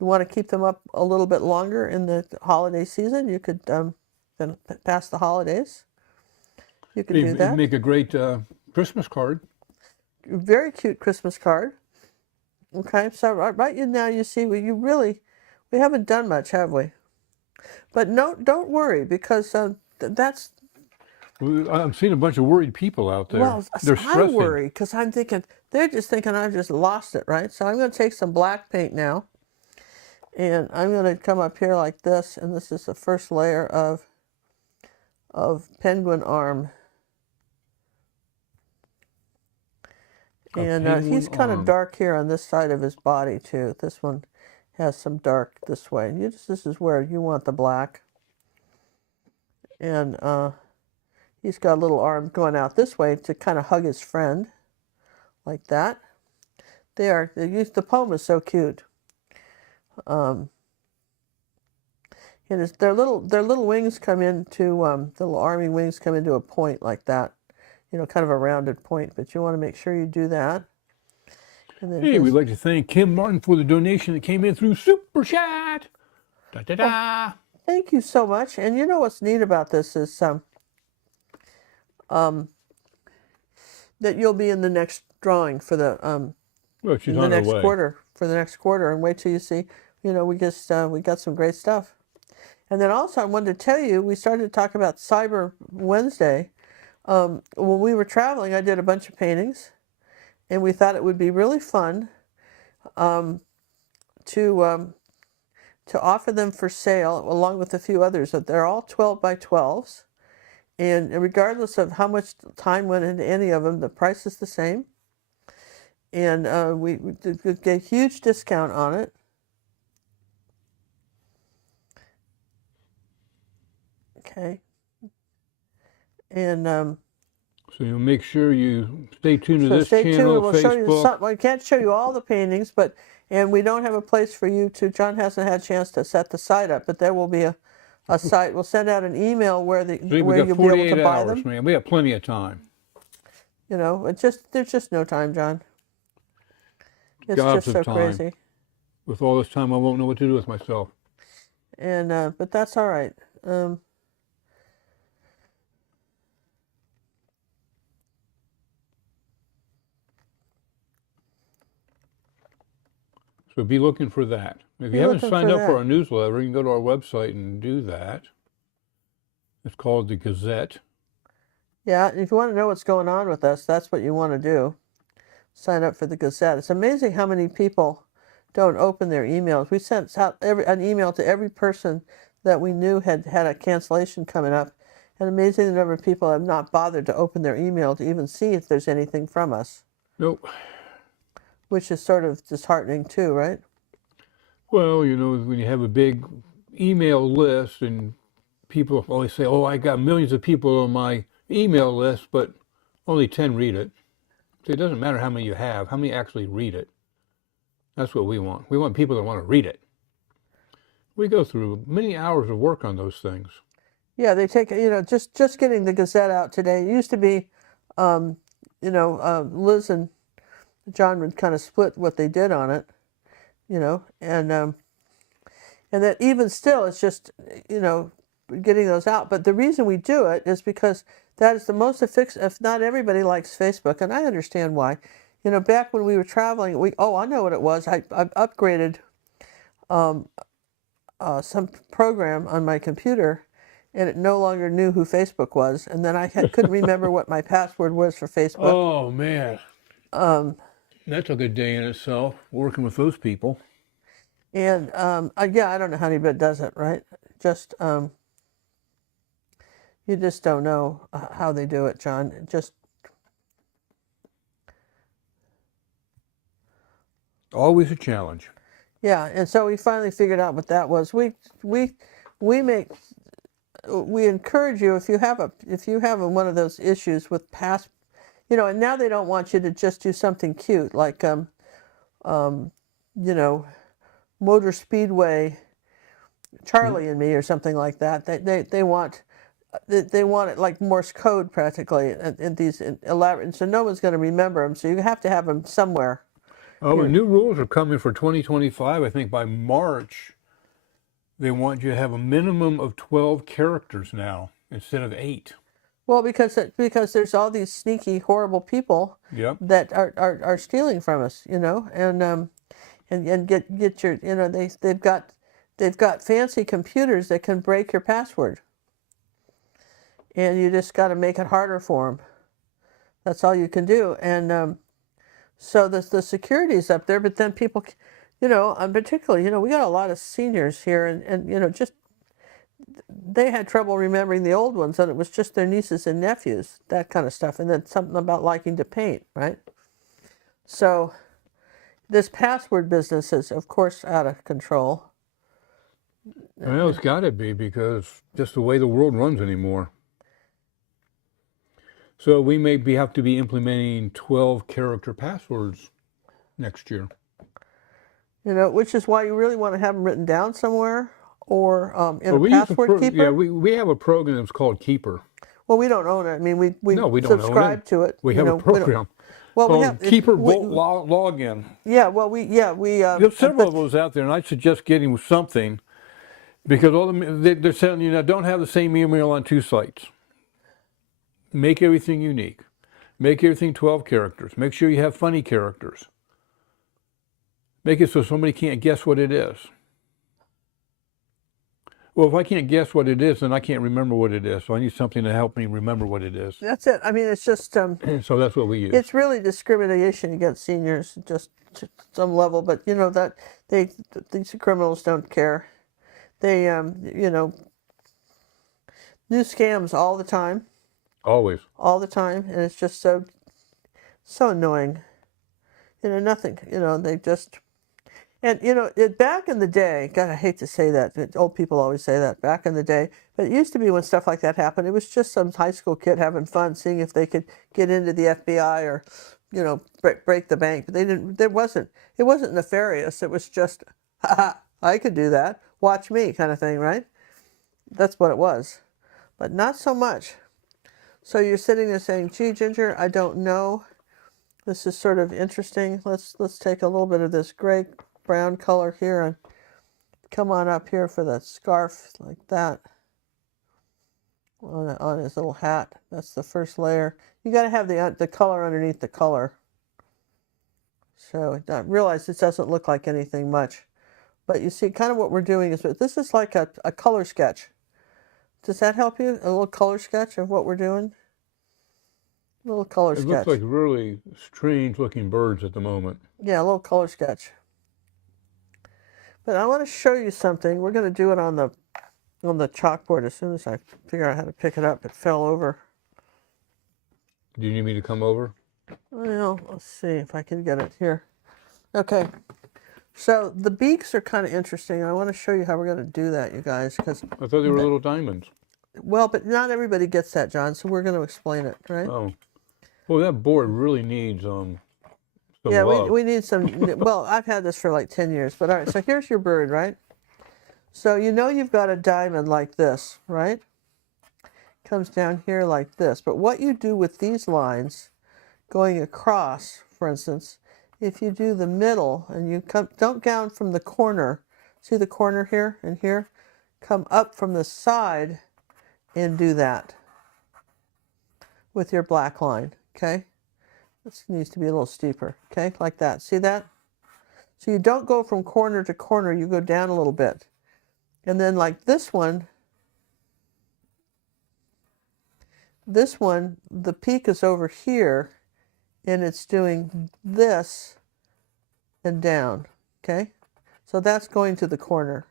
You want to keep them up a little bit longer in the holiday season, you could then pass the holidays. You could do that. Make a great Christmas card. Very cute Christmas card. Okay, so right now you see we haven't done much, have we? But no, don't worry, because that's. I'm seeing a bunch of worried people out there. Well, they're stressing. I worry because I'm thinking they're just thinking I've just lost it, right? So I'm going to take some black paint now. And I'm going to come up here like this, and this is the first layer of penguin arm. And he's kind of dark here on this side of his body too. This one has some dark this way. And this is where you want the black. And he's got a little arm going out this way to kind of hug his friend, like that. The poem is so cute. And their little wings come into the little arming wings come into a point like that, kind of a rounded point. But you want to make sure you do that. And then hey, we'd like to thank Kim Martin for the donation that came in through Super Chat. Da da da. Thank you so much. And you know what's neat about this is that you'll be in the next drawing for the next quarter, and wait till you see. We got some great stuff. And then also I wanted to tell you, we started to talk about Cyber Wednesday. When we were traveling, I did a bunch of paintings, and we thought it would be really fun to offer them for sale along with a few others. They're all 12 by 12s, and regardless of how much time went into any of them, the price is the same. And we get a huge discount on it. Okay. And so you'll make sure you stay tuned to this stay channel, tuned. We'll Facebook. show you some. I can't show you all the paintings, and we don't have a place for you to. John hasn't had a chance to set the site up, but there will be a site. We'll send out an email where you'll be able to buy them. Man. We have plenty of time. There's just no time, John. It's Gobs just so of time. crazy. With all this time, I won't know what to do with myself. And but that's all right. So be looking for that. If you haven't signed up for our newsletter, you can go to our website and do that. It's called the Gazette. Yeah, if you want to know what's going on with us, that's what you want to do. Sign up for the Gazette. It's amazing how many people don't open their emails. We sent out an email to every person that we knew had a cancellation coming up. And amazing the number of people have not bothered to open their email to even see if there's anything from us. Nope. Which is sort of disheartening too, right? Well, when you have a big email list and people always say, oh, I got millions of people on my email list, but only 10 read it. So it doesn't matter how many you have, how many actually read it. That's what we want. We want people that want to read it. We go through many hours of work on those things. Yeah, they take, just getting the Gazette out today. It used to be, Liz and John would kind of split what they did on it, and that even still, it's just, getting those out. But the reason we do it is because that is the most effective. If not everybody likes Facebook, and I understand why. Back when we were traveling, I know what it was. I upgraded some program on my computer, and it no longer knew who Facebook was, and then I couldn't remember what my password was for Facebook. Oh man. That took a day in itself, working with those people. And I don't know how anybody does it, right? Just you just don't know how they do it, John. Always a challenge. Yeah, and so we finally figured out what that was. We encourage you, if you have one of those issues with past, and now they don't want you to just do something cute like Motor Speedway Charlie and Me or something like that. They want it like Morse code practically, and these elaborate, so no one's going to remember them, so you have to have them somewhere. Oh, and new rules are coming for 2025. I think by March, they want you to have a minimum of 12 characters now instead of 8. Well, because there's all these sneaky, horrible people that are stealing from us, and get your, they've got fancy computers that can break your password, and you just got to make it harder for them. That's all you can do, and so the security's up there, but then people, particularly, we got a lot of seniors here, and just they had trouble remembering the old ones, and it was just their nieces and nephews, that kind of stuff, and then something about liking to paint, right? So this password business is, of course, out of control. Well, it's got to be, because just the way the world runs anymore. So we may have to be implementing 12-character passwords next year. You know, which is why you really want to have them written down somewhere, or in a password keeper. Yeah, we have a program that's called Keeper. Well, we don't own it. I mean, we don't subscribe own it. to it. We have a program called Keeper Login. Yeah, well, we There's several of those out there, and I suggest getting something, because they're telling you now, don't have the same email on 2 sites. Make everything unique. Make everything 12 characters. Make sure you have funny characters. Make it so somebody can't guess what it is. Well, if I can't guess what it is, then I can't remember what it is. So I need something to help me remember what it is. That's it. I mean, it's just... so that's what we use. It's really discrimination against seniors, just to some level. But, you know, that these criminals don't care. They, you know, new scams all the time. Always. All the time. And it's just so annoying. You know, nothing, you know, they just... And, you know, back in the day, God, I hate to say that. Old people always say that, back in the day. But it used to be when stuff like that happened, it was just some high school kid having fun, seeing if they could get into the FBI or, you know, break the bank. But it wasn't nefarious. It was just, ha, I could do that. Watch me kind of thing, right? That's what it was. But not so much. So you're sitting there saying, gee, Ginger, I don't know. This is sort of interesting. Let's take a little bit of this gray brown color here and come on up here for that scarf like that on his little hat. That's the first layer. You got to have the color underneath the color. So I realize this doesn't look like anything much, but you see kind of what we're doing is, this is like a color sketch. Does that help you? A little color sketch of what we're doing? A little color sketch. It looks like really strange looking birds at the moment. Yeah, a little color sketch. But I want to show you something. We're going to do it on the chalkboard as soon as I figure out how to pick it up. It fell over. Do you need me to come over? Well, let's see if I can get it here. Okay. So the beaks are kind of interesting. I want to show you how we're going to do that, you guys. Because I thought they were little diamonds. Well, but not everybody gets that, John. So we're going to explain it, right? Oh. Well, that board really needs some love. we need some. Well, I've had this for like 10 years. But all right, so here's your bird, right? So you know you've got a diamond like this, right? Comes down here like this. But what you do with these lines going across, for instance, if you do the middle and you don't down from the corner, see the corner here and here? Come up from the side and do that with your black line, okay? This needs to be a little steeper, okay? Like that. See that? So you don't go from corner to corner, you go down a little bit. And then like this one, the peak is over here, and it's doing this and down, okay? So that's going to the corner.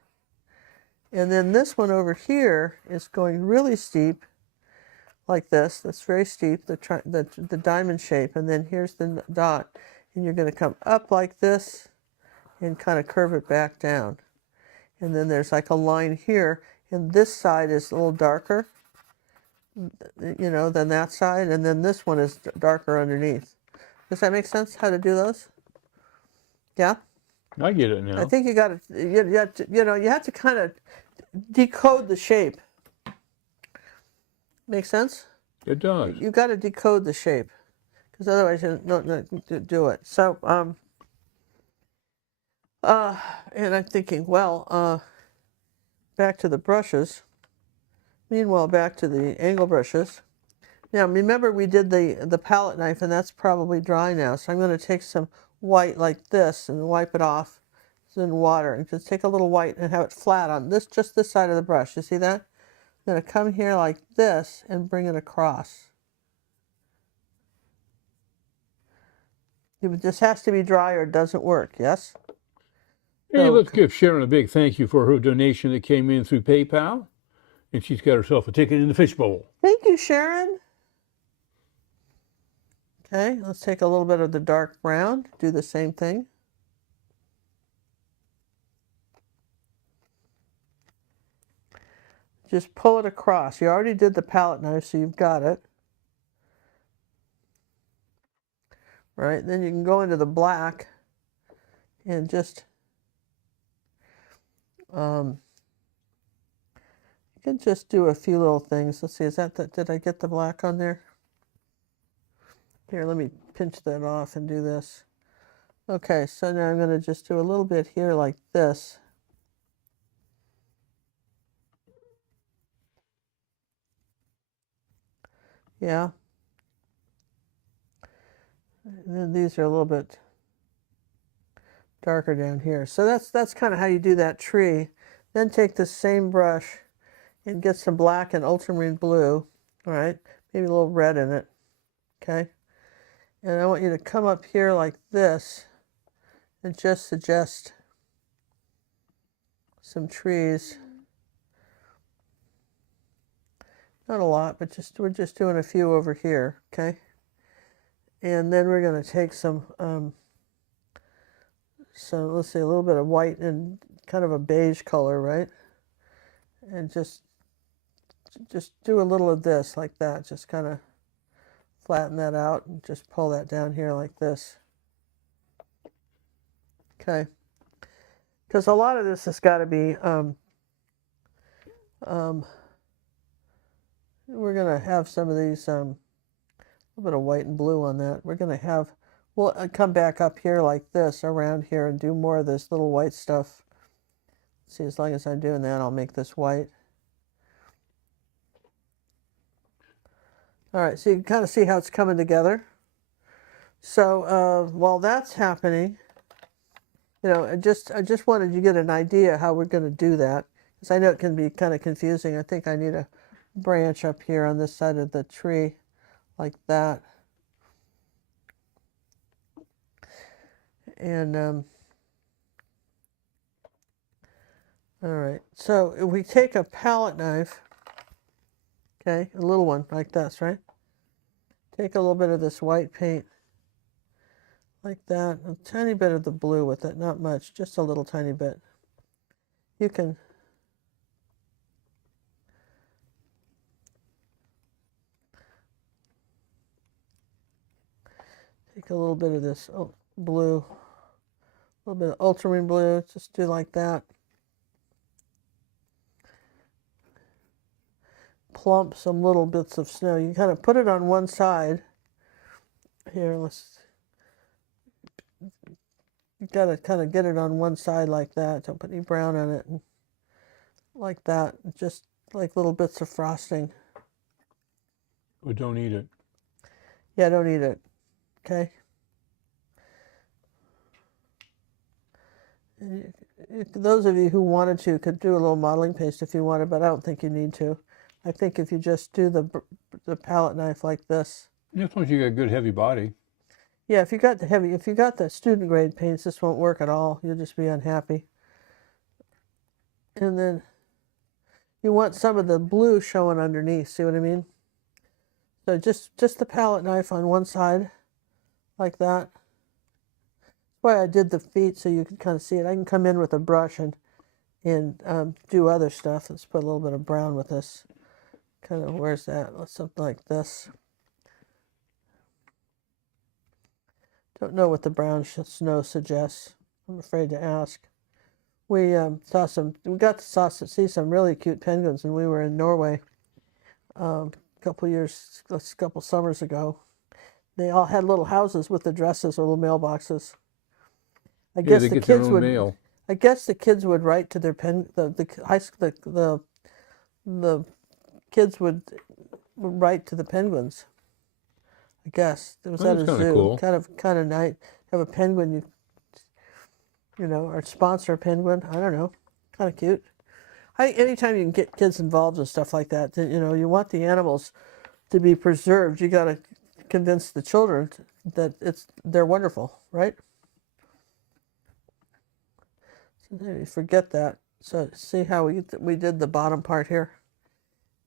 And then this one over here is going really steep, like this. That's very steep, the diamond shape. And then here's the dot. And you're going to come up like this and kind of curve it back down. And then there's like a line here. And this side is a little darker, you know, than that side. And then this one is darker underneath. Does that make sense, how to do those? Yeah? I get it now. I think you got to, you have to kind of decode the shape. Make sense? It does. You got to decode the shape, because otherwise you don't do it. So, and I'm thinking, well, back to the brushes. Meanwhile, back to the angle brushes. Now, remember we did the palette knife, and that's probably dry now. So I'm going to take some white like this and wipe it off in water, and just take a little white and have it flat on just this side of the brush. You see that? I'm going to come here like this and bring it across. This has to be dry or it doesn't work, yes? Hey, so, let's give Sharon a big thank you for her donation that came in through PayPal. And she's got herself a ticket in the fishbowl. Thank you, Sharon. Okay, let's take a little bit of the dark brown, do the same thing. just pull it across. You already did the palette knife, so you've got it. Right, then you can go into the black and just you can just do a few little things. Let's see, is that did I get the black on there? Here, let me pinch that off and do this. Okay, so now I'm going to just do a little bit here like this. Yeah. And then these are a little bit darker down here. So that's kind of how you do that tree. Then take the same brush and get some black and ultramarine blue. All right, maybe a little red in it. Okay. And I want you to come up here like this and just suggest some trees. Not a lot, but we're just doing a few over here, okay? And then we're going to take some, let's say a little bit of white and kind of a beige color, right? And just do a little of this like that. Just kind of flatten that out and just pull that down here like this. Okay. Because a lot of this has got to be, we're going to have some of these, a little bit of white and blue on that. We're going to have, we'll come back up here like this, around here, and do more of this little white stuff. See, as long as I'm doing that, I'll make this white. All right, so you can kind of see how it's coming together. So while that's happening, you know, I just wanted you to get an idea how we're going to do that, because I know it can be kind of confusing. I think I need a branch up here on this side of the tree like that. And all right, so if we take a palette knife, okay, a little one like this, right? Take a little bit of this white paint like that, a tiny bit of the blue with it, not much, just a little tiny bit. You can take a little bit of this blue, a little bit of ultramarine blue, just do like that. Plump some little bits of snow. You kind of put it on one side. Here, you got to kind of get it on one side like that. Don't put any brown on it. And like that, just like little bits of frosting. But don't eat it. Yeah, don't eat it. Okay. Those of you who wanted to could do a little modeling paste if you wanted, but I don't think you need to. I think if you just do the palette knife like this. As long as you got a good heavy body. Yeah, if you got the student grade paints, this won't work at all. You'll just be unhappy. And then you want some of the blue showing underneath. See what I mean? So just the palette knife on one side, like that. That's why I did the feet so you can kind of see it. I can come in with a brush and do other stuff. Let's put a little bit of brown with this. Kind of, where's that? Let's something like this. Don't know what the brown snow suggests. I'm afraid to ask. We got to see some really cute penguins when we were in Norway a couple summers ago. They all had little houses with addresses or little mailboxes. I guess the kids would mail. I guess the kids would write to their the kids would write to the penguins. I guess it was at a zoo. Cool. Kind of nice. Have a penguin, you know, or sponsor a penguin. I don't know. Kind of cute. Anytime you can get kids involved in stuff like that, you know, you want the animals to be preserved. You got to convince the children that they're wonderful, right? So you forget that. So see how we did the bottom part here,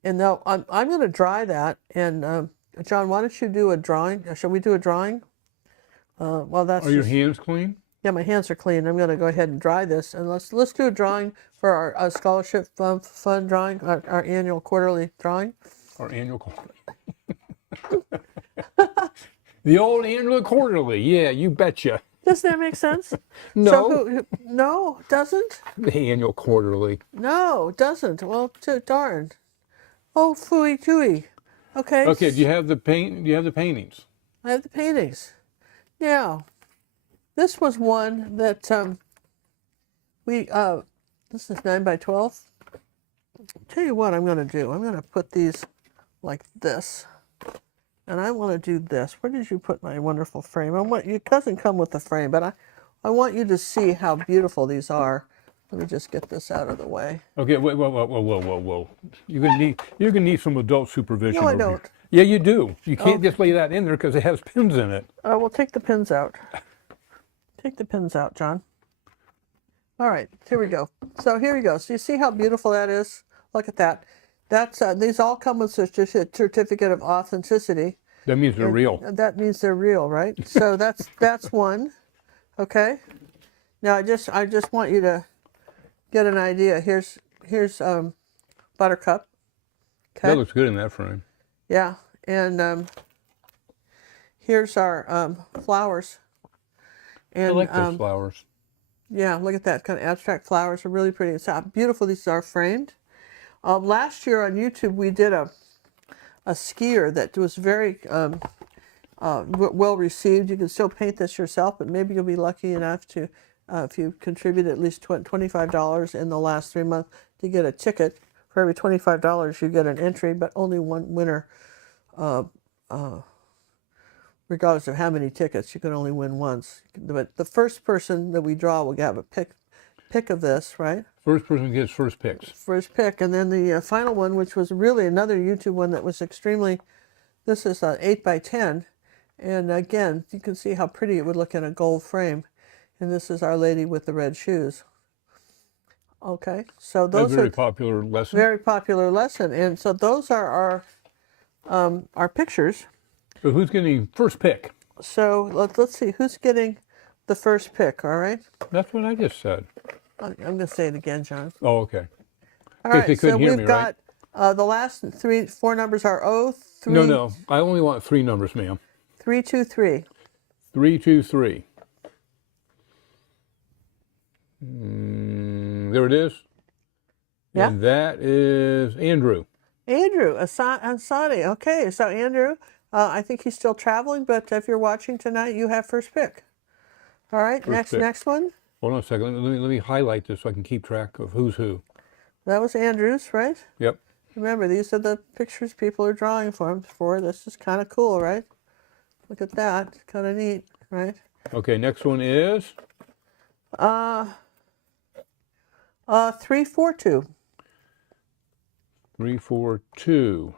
and now I'm going to dry that. And John, why don't you do a drawing? Shall we do a drawing? Well, that's. Are your hands clean? Yeah, my hands are clean. I'm going to go ahead and dry this, and let's do a drawing for our scholarship fund drawing, our annual quarterly drawing. Our annual quarterly. The old annual quarterly. Yeah, you betcha. Doesn't that make sense? No. So no, it doesn't? The annual quarterly. No, it doesn't. Well, darn. Oh, phooey tooey. Okay. Okay, do you have the paint? Do you have the paintings? I have the paintings. Now, this was one that this is 9 by 12. Tell you what I'm going to do. I'm going to put these like this. And I want to do this. Where did you put my wonderful frame? It doesn't come with the frame, but I want you to see how beautiful these are. Let me just get this out of the way. Okay, whoa. You're gonna need some adult supervision. No, I don't. Yeah, you do. You can't just lay that in there because it has pins in it. We'll take the pins out. Take the pins out, John. All right, here we go. So here we go. So you see how beautiful that is? Look at that. That's these all come with a certificate of authenticity. That means they're real. That means they're real, right? So that's one. Okay. Now I just want you to get an idea. Here's Buttercup. Okay. That looks good in that frame. Yeah, and here's our flowers. And, I like those flowers. Yeah, look at that, kind of abstract flowers are really pretty. It's how beautiful these are framed. Last year on YouTube we did a skier that was very well received. You can still paint this yourself, but maybe you'll be lucky enough to, if you contribute at least $25 in the last 3 months, to get a ticket. For every $25 you get an entry, but only one winner. Regardless of how many tickets, you can only win once. But the first person that we draw will have a pick of this, right? First person gets first picks. First pick, and then the final one, which was really another YouTube one that was extremely. This is 8 by 10, and again, you can see how pretty it would look in a gold frame. And this is Our Lady with the Red Shoes. Okay, so those are a very popular lesson. Very popular lesson, and so those are our pictures. So who's getting first pick? So let's see who's getting the first pick. All right. That's what I just said. I'm going to say it again, John. Oh, okay. All right. So we've got the last four numbers are 03. No. I only want 3 numbers, ma'am. 323. 323. There it is. Yeah. And that is Andrew. Andrew Ansari. Okay, so Andrew, I think he's still traveling, but if you're watching tonight, you have first pick. All right, next one. Hold on a second. Let me highlight this so I can keep track of who's who. That was Andrew's, right? Yep. Remember, these are the pictures people are drawing for. This is kind of cool, right? Look at that. Kind of neat, right? Okay, next one is 342. 342.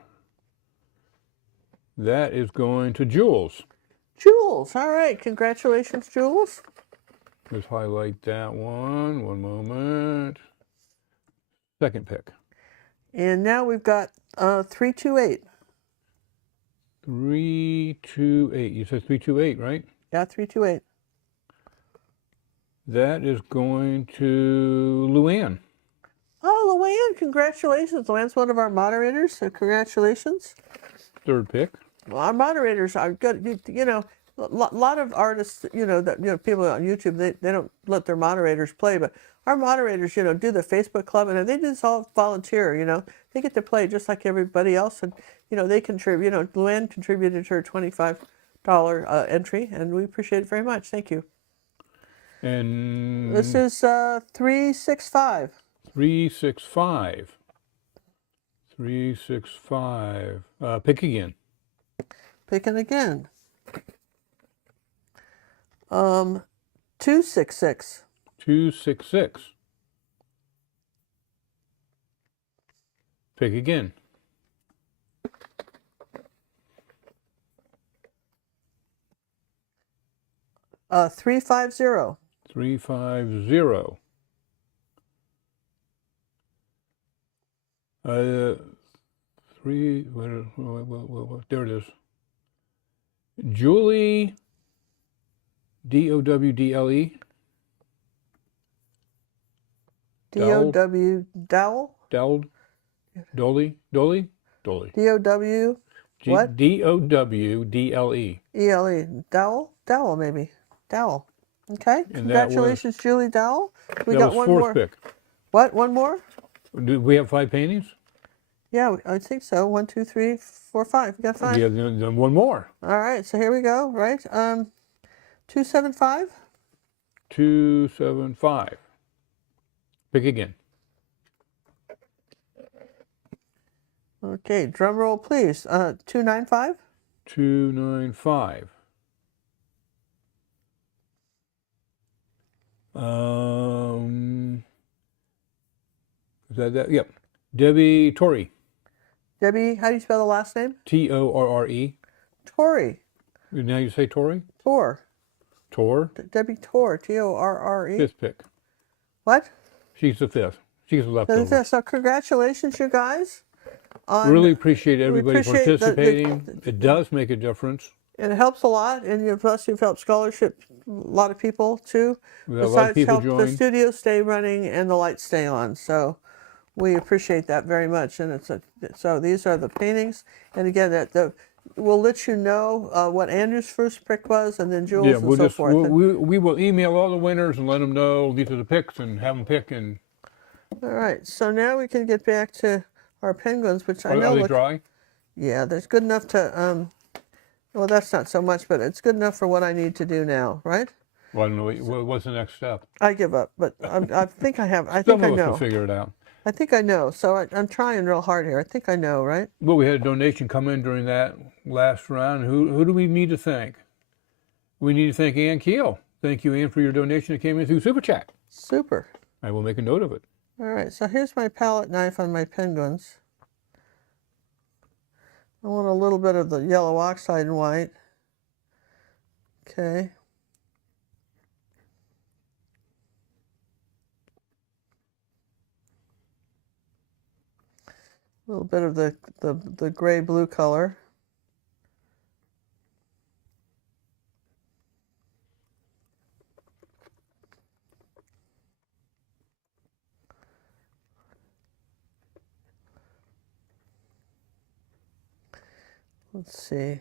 That is going to Jules. Jules, all right. Congratulations, Jules. Let's highlight that one. One moment. Second pick. And now we've got 328. 328. You said 328, right? Yeah, 328. That is going to Luann. Oh, Luann, congratulations. Luann's one of our moderators, so congratulations. Third pick. Well, our moderators are good. You know, a lot of artists, people on YouTube, they don't let their moderators play, but our moderators, do the Facebook club, and they just all volunteer, They get to play just like everybody else, and, they contribute. Luann contributed her $25 entry, and we appreciate it very much. Thank you. And this is 365. 365. 365. Pick again. Picking again. 266. 266. Pick again. 350. 350. There it is. Julie, Dowdle. D-O-W, dowel? Dowd? Dolly? Dolly? Dolly. D-O-W, what? D-O-W-D-L-E. E-L-E, dowel? Dowel, maybe. Dowel. Okay, And that was, congratulations, Julie Dowell. We that got was one fourth more. pick. What, one more? Do we have 5 paintings? Yeah, I think so. 1, 2, 3, 4, 5. We got 5. We have then one more. All right, so here we go, right? 275? 275. Pick again. Okay, drum roll, please. 295? 295. Is that? Yep. Debbie Torrey. Debbie, how do you spell the last name? T-O-R-R-E. Torrey. Now you say Torrey? Tor. Tor. Debbie Tor, T-O-R-R-E. 5th pick. What? She's the 5th. She's the leftover. So congratulations, you guys. Really appreciate everybody participating. It does make a difference. And it helps a lot, and plus you've helped scholarship a lot of people too. We have a lot of people help the studio stay running and the lights stay on. So we appreciate that very much. And so these are the paintings. And again, we'll let you know what Andrew's first pick was, and then Jules and so forth. We will email all the winners and let them know these are the picks and have them pick. And all right, so now we can get back to our penguins, which I know are they dry? Yeah, that's good enough to. Well, that's not so much, but it's good enough for what I need to do now, right? Well, I don't know. What's the next step? I give up, but I think I have. I think I know. Some of us will figure it out. I think I know. So I'm trying real hard here. I think I know, right? Well, we had a donation come in during that last round. Who do we need to thank? We need to thank Ann Keel. Thank you, Ann, for your donation that came in through Super Chat. Super. I will make a note of it. All right, so here's my palette knife on my penguins. I want a little bit of the yellow oxide and white. Okay. A little bit of the gray-blue color. Let's see.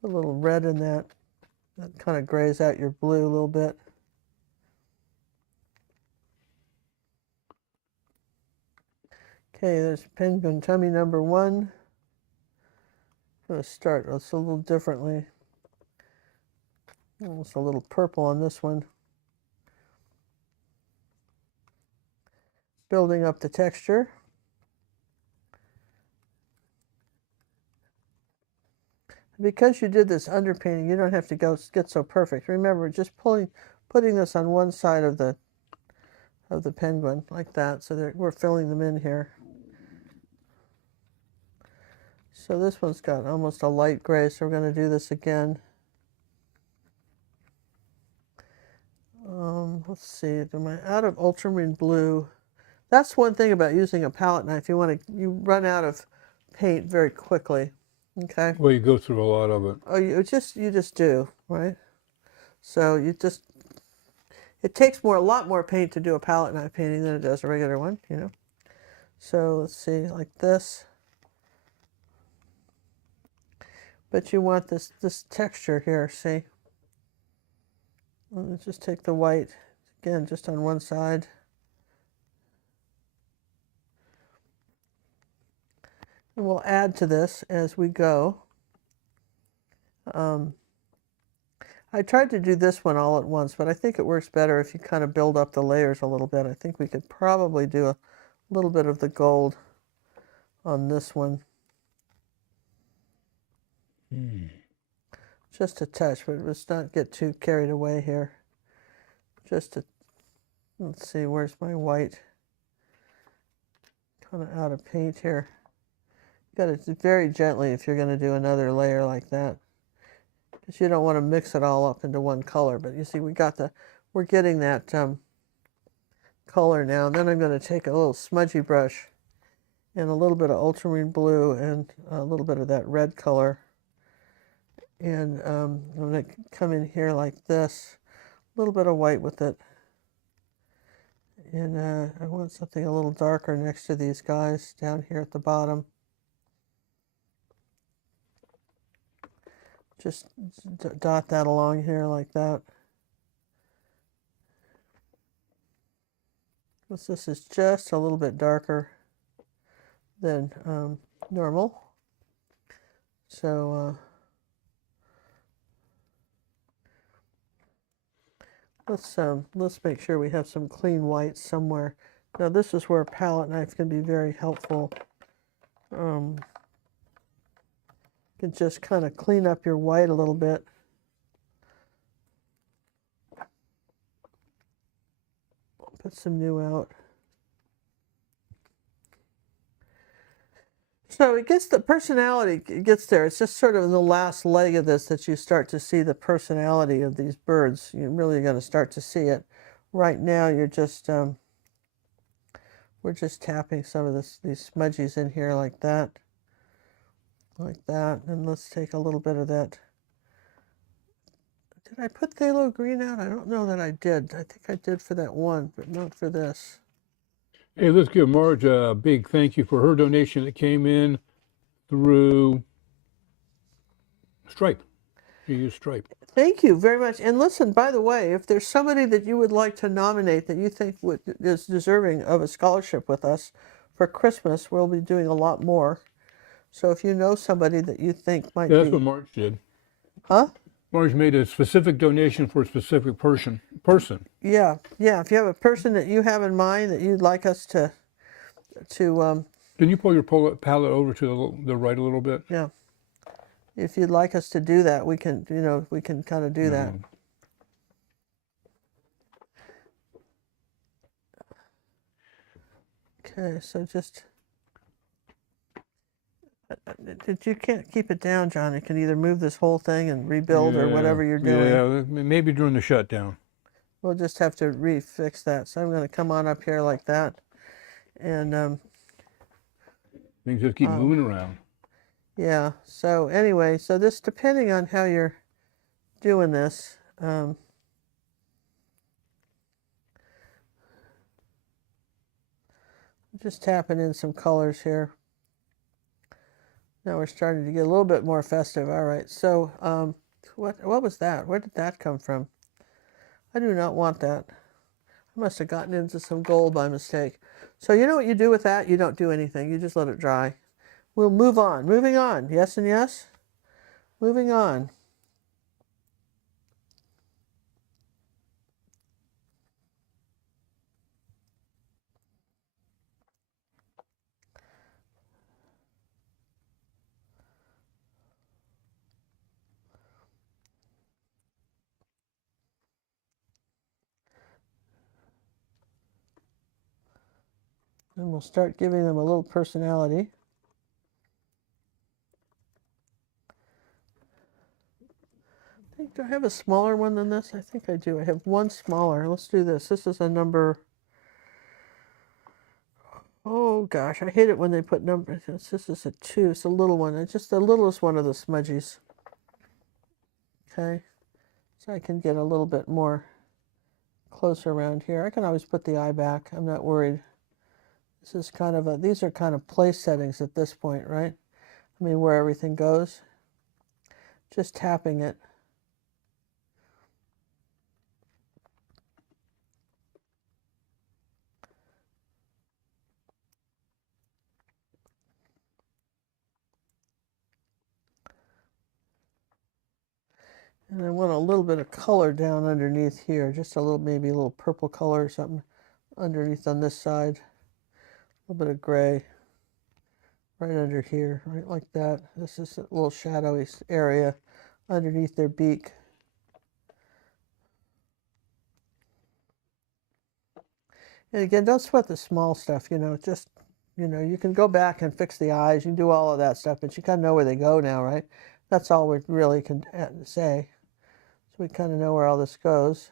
Put a little red in that. That kind of grays out your blue a little bit. Okay, there's penguin tummy number 1. I'm going to start a little differently. Almost a little purple on this one. Building up the texture. Because you did this underpainting, you don't have to get so perfect. Remember, just putting this on one side of the penguin like that, so we're filling them in here. So this one's got almost a light gray, so we're going to do this again. Let's see, am I out of ultramarine blue? That's one thing about using a palette knife. You run out of paint very quickly. Okay. Well, you go through a lot of it. Oh, you just do, right? So it takes a lot more paint to do a palette knife painting than it does a regular one, you know. So let's see, like this. But you want this texture here, see? Let's just take the white, again, just on one side. And we'll add to this as we go. I tried to do this one all at once, but I think it works better if you kind of build up the layers a little bit. I think we could probably do a little bit of the gold on this one. Just a touch, but let's not get too carried away here. Let's see, where's my white? Kind of out of paint here. You got to very gently if you're going to do another layer like that, because you don't want to mix it all up into one color. But you see, we're getting that color now. And then I'm going to take a little smudgy brush and a little bit of ultramarine blue and a little bit of that red color. And I'm going to come in here like this, a little bit of white with it. And I want something a little darker next to these guys down here at the bottom. Just dot that along here like that. This is just a little bit darker than normal. So let's make sure we have some clean whites somewhere. Now this is where a palette knife can be very helpful. You can just kind of clean up your white a little bit. Put some new out. So it gets the personality, it gets there. It's just sort of in the last leg of this that you start to see the personality of these birds. You're really going to start to see it. Right now you're just, we're just tapping some of these smudgies in here like that. Like that. And let's take a little bit of that. Did I put phthalo green out? I don't know that I did. I think I did for that one, but not for this. Hey, let's give Marge a big thank you for her donation that came in through Stripe. She used Stripe. Thank you very much. And listen, by the way, if there's somebody that you would like to nominate that you think is deserving of a scholarship with us for Christmas, we'll be doing a lot more. So if you know somebody that you think might That's what Marge did. Huh? Marge made a specific donation for a specific person. Yeah. If you have a person that you have in mind that you'd like us to Can you pull your palette over to the right a little bit? Yeah. If you'd like us to do that, we can, we can kind of do that. Okay, so just, you can't keep it down, John. You can either move this whole thing and rebuild or whatever you're doing. Yeah, maybe during the shutdown. We'll just have to refix that. So I'm going to come on up here like that. And things just keep moving around. Yeah, so anyway, so this, depending on how you're doing this, just tapping in some colors here. Now we're starting to get a little bit more festive. All right, so what was that? Where did that come from? I do not want that. I must have gotten into some gold by mistake. So you know what you do with that? You don't do anything. You just let it dry. We'll move on. Moving on. Yes and yes? Moving on. And we'll start giving them a little personality. Do I have a smaller one than this? I think I do. I have one smaller. Let's do this. This is a number. Oh gosh, I hate it when they put numbers. This is a 2. It's a little one. It's just the littlest one of the smudgies. Okay, so I can get a little bit more closer around here. I can always put the eye back. I'm not worried. This is kind of these are kind of place settings at this point, right? I mean, where everything goes. Just tapping it. And I want a little bit of color down underneath here, just a little, maybe a little purple color or something underneath on this side. A little bit of gray right under here, right like that. This is a little shadowy area underneath their beak. And again, don't sweat the small stuff, just, you can go back and fix the eyes. You can do all of that stuff, but you kind of know where they go now, right? That's all we really can say. So we kind of know where all this goes.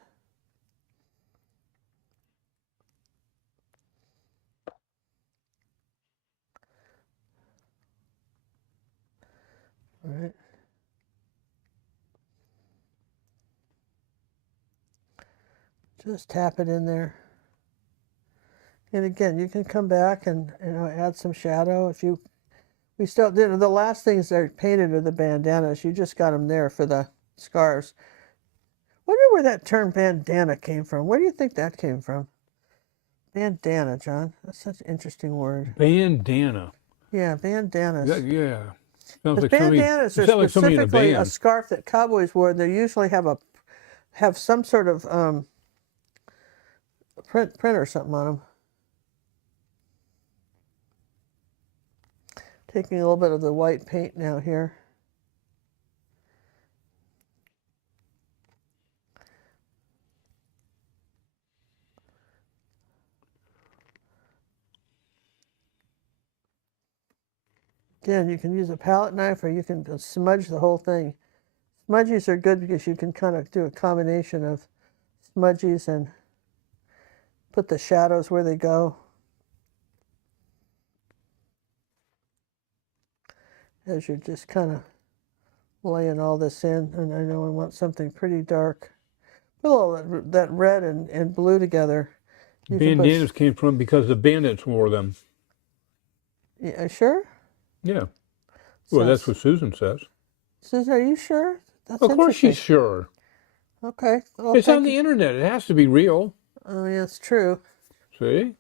All right. Just tap it in there. And again, you can come back and add some shadow if you. We still did the last things that are painted are the bandanas. You just got them there for the scarves. Wonder where that term bandana came from. Where do you think that came from? Bandana, John. That's such an interesting word. Bandana. Yeah, bandanas. Yeah. Sounds like bandanas are somebody in a specifically a band. scarf that cowboys wore. They usually have some sort of print or something on them. Taking a little bit of the white paint now here. Again, you can use a palette knife or you can smudge the whole thing. Smudgies are good because you can kind of do a combination of smudgies and put the shadows where they go. As you're just kind of laying all this in, and I know I want something pretty dark. Put a little that red and blue together. Bandanas came from because the bandits wore them. Yeah, sure? Yeah. Well, that's what Susan says. Susan, are you sure? That's of course she's sure. Okay. Well, it's on the internet. It has to be real. Oh, yeah, it's true. See?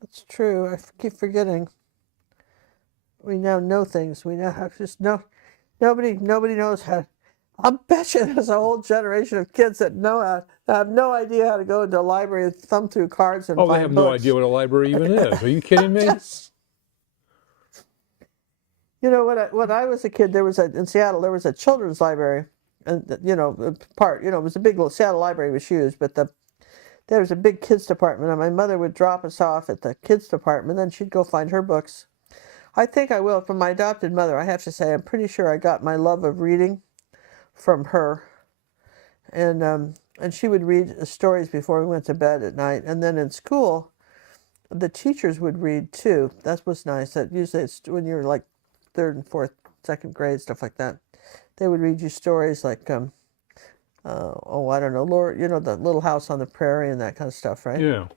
That's true. I keep forgetting. We now know things. We now have just know. Nobody knows how. I'll bet you there's a whole generation of kids that have no idea how to go into a library and thumb through cards and find they have books. no idea what a library even is. Are you kidding me? You know, when I was a kid, in Seattle, there was a children's library, and it was a big little Seattle library was huge, but there was a big kids department, and my mother would drop us off at the kids department, then she'd go find her books. I think I will from my adopted mother. I have to say, I'm pretty sure I got my love of reading from her, and she would read stories before we went to bed at night, and then in school, the teachers would read too. That was nice. That usually it's when you're like third and fourth, second grade, stuff like that. They would read you stories like, I don't know, Lord, the Little House on the Prairie and that kind of stuff, right? Yeah,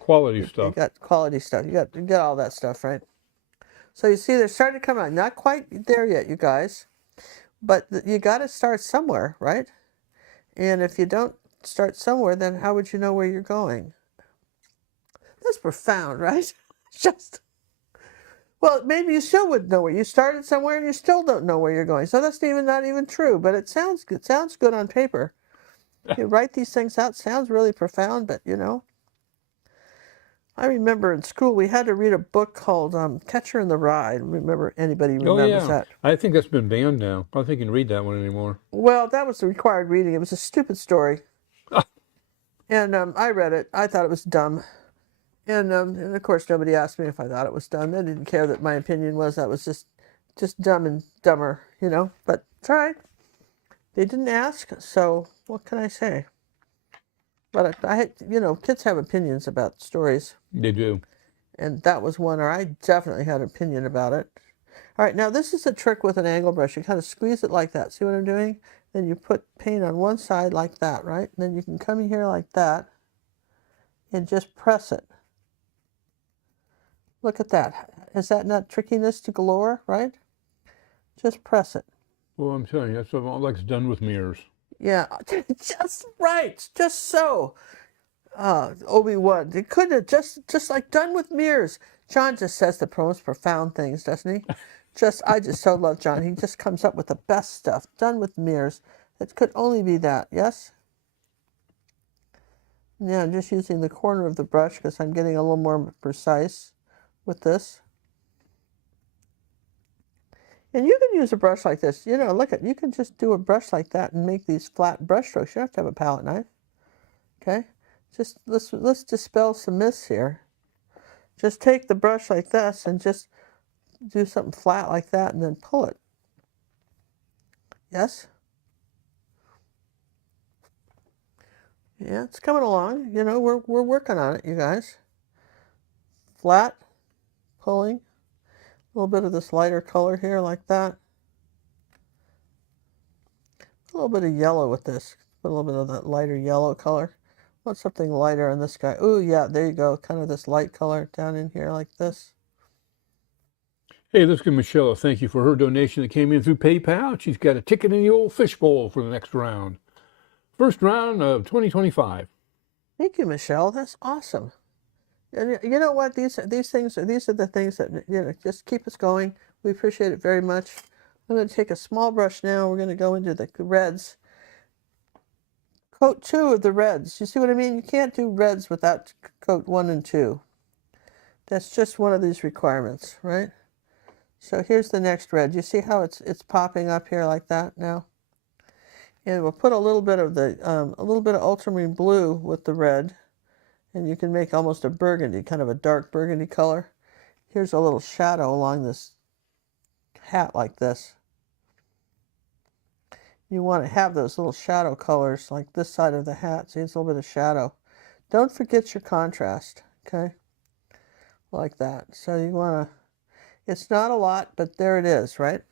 quality stuff. You got quality stuff. You got all that stuff, right? So you see, they're starting to come out. Not quite there yet, you guys, but you got to start somewhere, right? And if you don't start somewhere, then how would you know where you're going? That's profound, right? Well, maybe you still wouldn't know where you started somewhere and you still don't know where you're going. So that's not even true, but it sounds good. Sounds good on paper. You write these things out, sounds really profound, but I remember in school we had to read a book called Catcher in the Rye. Remember anybody remembers that? I think that's been banned now. I don't think you can read that one anymore. Well, that was the required reading. It was a stupid story. And I read it. I thought it was dumb. And of course, nobody asked me if I thought it was dumb. They didn't care that my opinion was that was just dumb and dumber, But it's all right. They didn't ask, so what can I say? But kids have opinions about stories. They do. And that was one where I definitely had an opinion about it. All right, now this is a trick with an angle brush. You kind of squeeze it like that. See what I'm doing? Then you put paint on one side like that, right? And then you can come in here like that and just press it. Look at that. Is that not trickiness to galore, right? Just press it. Well, I'm telling you, that's like it's done with mirrors. Yeah, just right. Just so. Obi-Wan. It could have just like done with mirrors. John just says the most profound things, doesn't he? I just so love John. He just comes up with the best stuff. Done with mirrors. It could only be that, yes? Yeah, I'm just using the corner of the brush because I'm getting a little more precise with this. And you can use a brush like this. You can just do a brush like that and make these flat brush strokes. You don't have to have a palette knife. Okay? Just let's dispel some myths here. Just take the brush like this and just do something flat like that and then pull it. Yes? Yeah, it's coming along. We're working on it, you guys. Flat, pulling. A little bit of this lighter color here like that. A little bit of yellow with this. Put a little bit of that lighter yellow color. want something lighter on this guy. Oh, yeah, there you go. Kind of this light color down in here like this. Hey, let's give Michelle a thank you for her donation that came in through PayPal. She's got a ticket in the old fishbowl for the next round. First round of 2025. Thank you, Michelle. That's awesome. And you know what? These are the things that just keep us going. We appreciate it very much. I'm going to take a small brush now. We're going to go into the reds. Coat 2 of the reds. You see what I mean? You can't do reds without coat 1 and 2. That's just one of these requirements, right? So here's the next red. You see how it's popping up here like that now? And we'll put a little bit of ultramarine blue with the red, and you can make almost a burgundy, kind of a dark burgundy color. Here's a little shadow along this hat like this. You want to have those little shadow colors like this side of the hat. See, it's a little bit of shadow. Don't forget your contrast, okay? Like that. So you want to, it's not a lot, but there it is, right?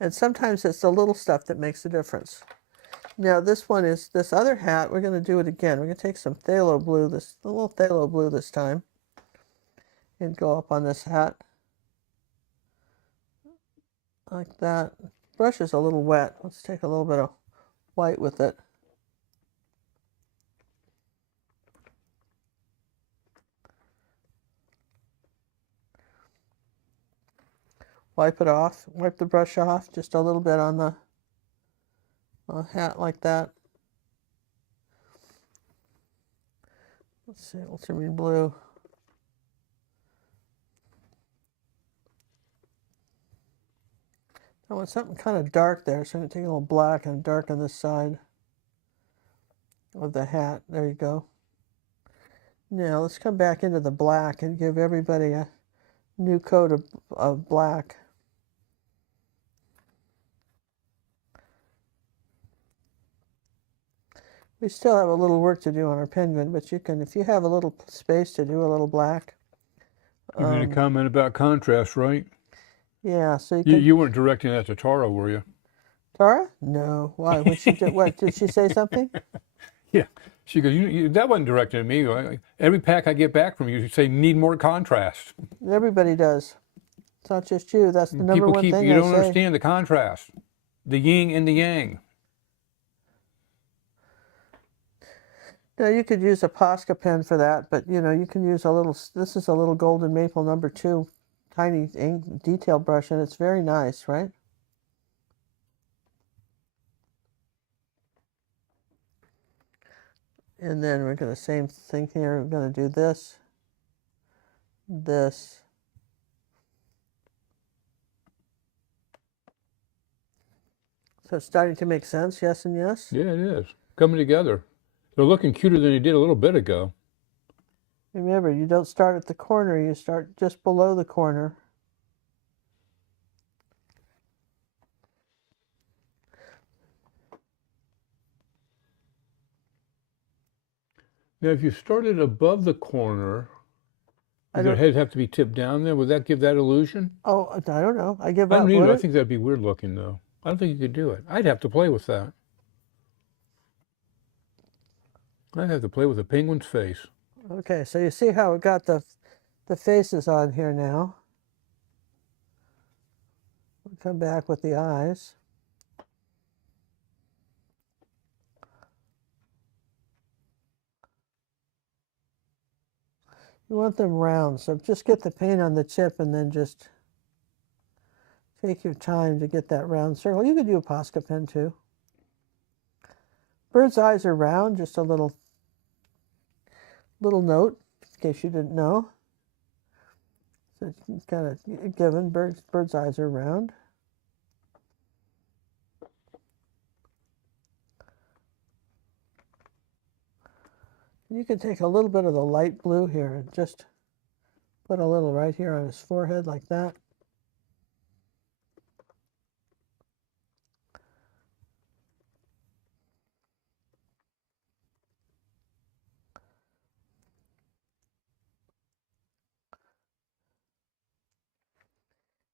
And sometimes it's the little stuff that makes a difference. Now this one is this other hat. We're going to do it again. We're going to take some phthalo blue, the little phthalo blue this time, and go up on this hat like that. Brush is a little wet. Let's take a little bit of white with it. Wipe it off. Wipe the brush off just a little bit on the hat like that. Let's see, ultramarine blue. I want something kind of dark there, so I'm going to take a little black and darken this side of the hat. There you go. Now let's come back into the black and give everybody a new coat of black. We still have a little work to do on our penguin, but you can, if you have a little space to do a little black. You made a comment about contrast, right? Yeah, so you can. You weren't directing that to Tara, were you? Tara? No. Why? When she did what? Did she say something? Yeah. She goes, that wasn't directed at me. Every pack I get back from you, you say need more contrast. Everybody does. It's not just you. That's the number one thing You don't understand the contrast, the yin and the yang. Now you could use a Posca pen for that, but you know you can use a little. This is a little golden maple number 2, tiny ink detail brush, and it's very nice, right? And then we're going to same thing here. We're going to do this, this. So it's starting to make sense, yes and yes? Yeah, it is. Coming together. They're looking cuter than you did a little bit ago. Remember, you don't start at the corner, you start just below the corner. Now, if you started above the corner, does your head have to be tipped down there? Would that give that illusion? Oh, I don't know. I give up. I don't either. I think that'd be weird looking, though. I don't think you could do it. I'd have to play with that. I'd have to play with a penguin's face. Okay, so you see how it got the faces on here now. We'll come back with the eyes. You want them round, so just get the paint on the chip and then just take your time to get that round circle. You could do a Posca pen too. Bird's eyes are round, just a little note, in case you didn't know. So it's kind of given, bird's eyes are round. You can take a little bit of the light blue here and just put a little right here on his forehead like that.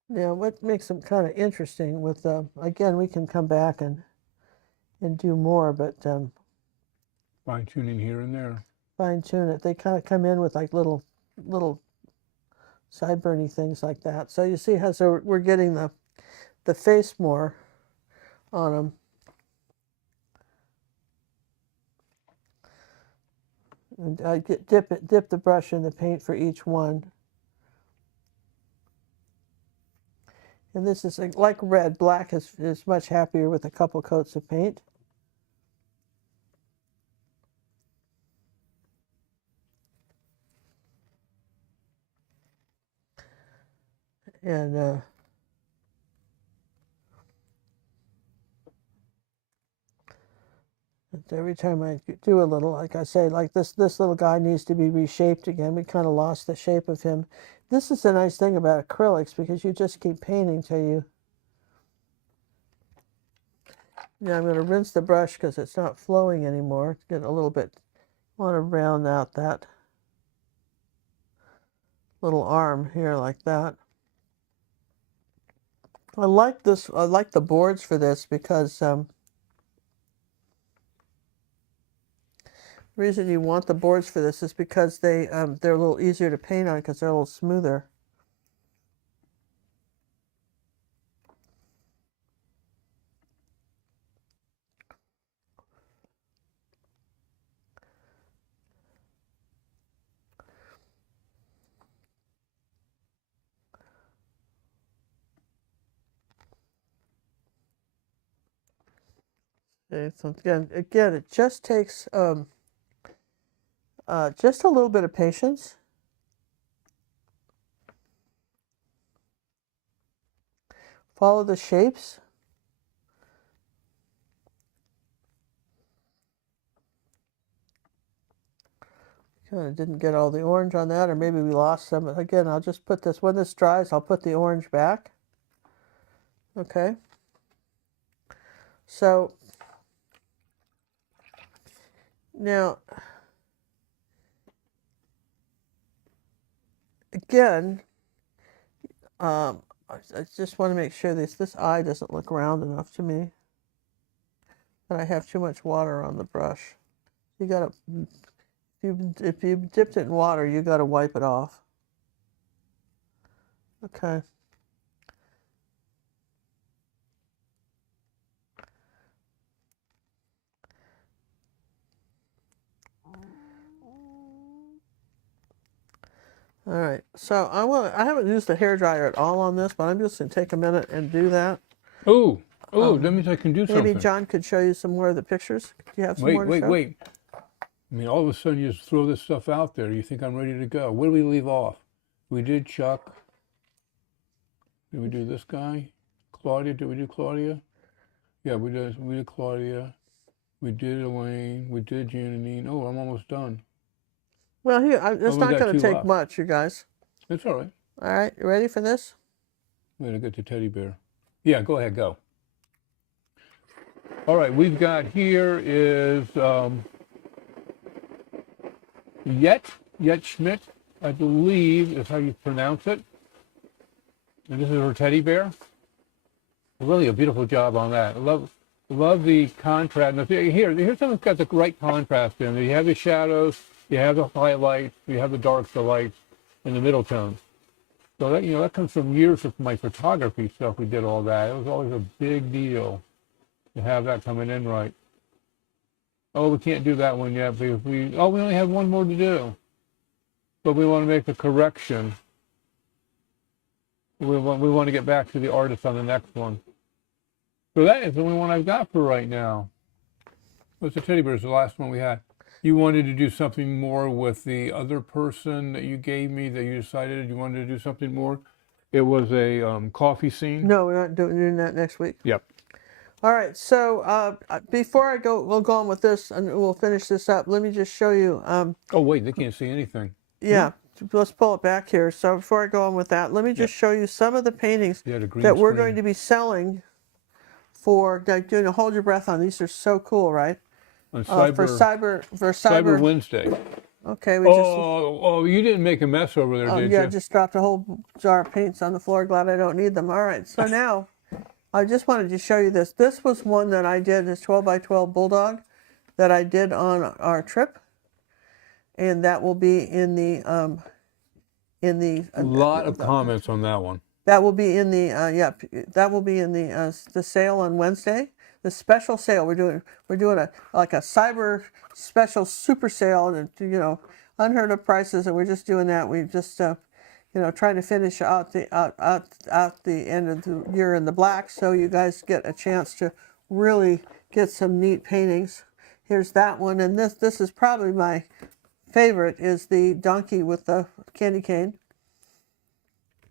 Now, what makes them kind of interesting with, again, we can come back and do more, but Fine tuning here and there. Fine tune it. They kind of come in with like little sideburny things like that. So you see how we're getting the face more on them. And I dip the brush in the paint for each one. And this is like red. Black is much happier with a couple coats of paint. And every time I do a little, like I say, like this little guy needs to be reshaped again. We kind of lost the shape of him. This is the nice thing about acrylics, because you just keep painting till you... Now I'm going to rinse the brush because it's not flowing anymore. Get a little bit, want to round out that little arm here like that. I like this. I like the boards for this because the reason you want the boards for this is because they're a little easier to paint on because they're a little smoother. Okay, so again, it just takes just a little bit of patience. Follow the shapes. Kind of didn't get all the orange on that, or maybe we lost some. Again, I'll just put this, when this dries, I'll put the orange back. Okay. So now, again, I just want to make sure this eye doesn't look round enough to me. But I have too much water on the brush. You gotta, if you dipped it in water, you gotta wipe it off. Okay. All right, so I haven't used the hairdryer at all on this, but I'm just going to take a minute and do that. Oh, that means I can do something. Maybe John could show you some more of the pictures. Do you have some more to show? Wait. I mean, all of a sudden you just throw this stuff out there. You think I'm ready to go. Where do we leave off? We did Chuck. Did we do this guy? Claudia, did we do Claudia? Yeah, we did Claudia. We did Elaine. We did Janine. Oh, I'm almost done. Well, here, it's not going to take much, you guys. It's all right. All right, you ready for this? I'm going to get the teddy bear. Yeah, go ahead, go. All right, we've got here is Yet Schmidt, I believe is how you pronounce it. And this is her teddy bear. Really a beautiful job on that. I love the contrast. Now, here's something that's got the right contrast in. You have the shadows, you have the highlights, you have the darks, the lights, and the middle tones. So that, that comes from years of my photography stuff. We did all that. It was always a big deal to have that coming in right. Oh, we can't do that one yet because we only have one more to do. But we want to make a correction. We want to get back to the artist on the next one. So that is the only one I've got for right now. What's the teddy bear? Is the last one we had. You wanted to do something more with the other person that you gave me that you decided you wanted to do something more. It was a coffee scene. No, we're not doing that next week. Yep. All right, so before we'll go on with this and we'll finish this up. Let me just show you. Oh, wait, they can't see anything. Yeah, let's pull it back here. So before I go on with that, let me just show you some of the paintings that we're going to be selling for doing a hold your breath on. These are so cool, right? On for Cyber Wednesday. Okay, you didn't make a mess over there, did you? Yeah, I just dropped a whole jar of paints on the floor. Glad I don't need them. All right, so now I just wanted to show you this. This was one that I did, this 12 by 12 bulldog that I did on our trip, and that will be in the a lot of comments on that one. That will be in the that will be in the sale on Wednesday. The special sale we're doing a like a cyber special super sale, and unheard of prices, and we're just doing that. We just trying to finish out the end of the year in the black, so you guys get a chance to really get some neat paintings. Here's that one, and this is probably my favorite, is the donkey with the candy cane,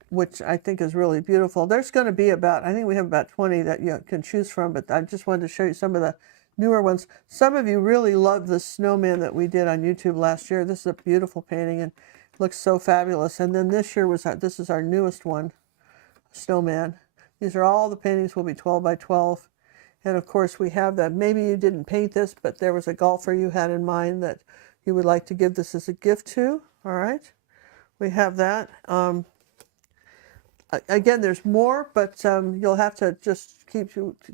which I think is really beautiful. There's going to be I think we have about 20 that you can choose from, but I just wanted to show you some of the newer ones. Some of you really loved the snowman that we did on YouTube last year. This is a beautiful painting and looks so fabulous. And then this year this is our newest one, snowman. These are all the paintings will be 12 by 12. And of course we have that, maybe you didn't paint this, but there was a golfer you had in mind that you would like to give this as a gift to. All right, we have that. Again, there's more, but you'll have to just keep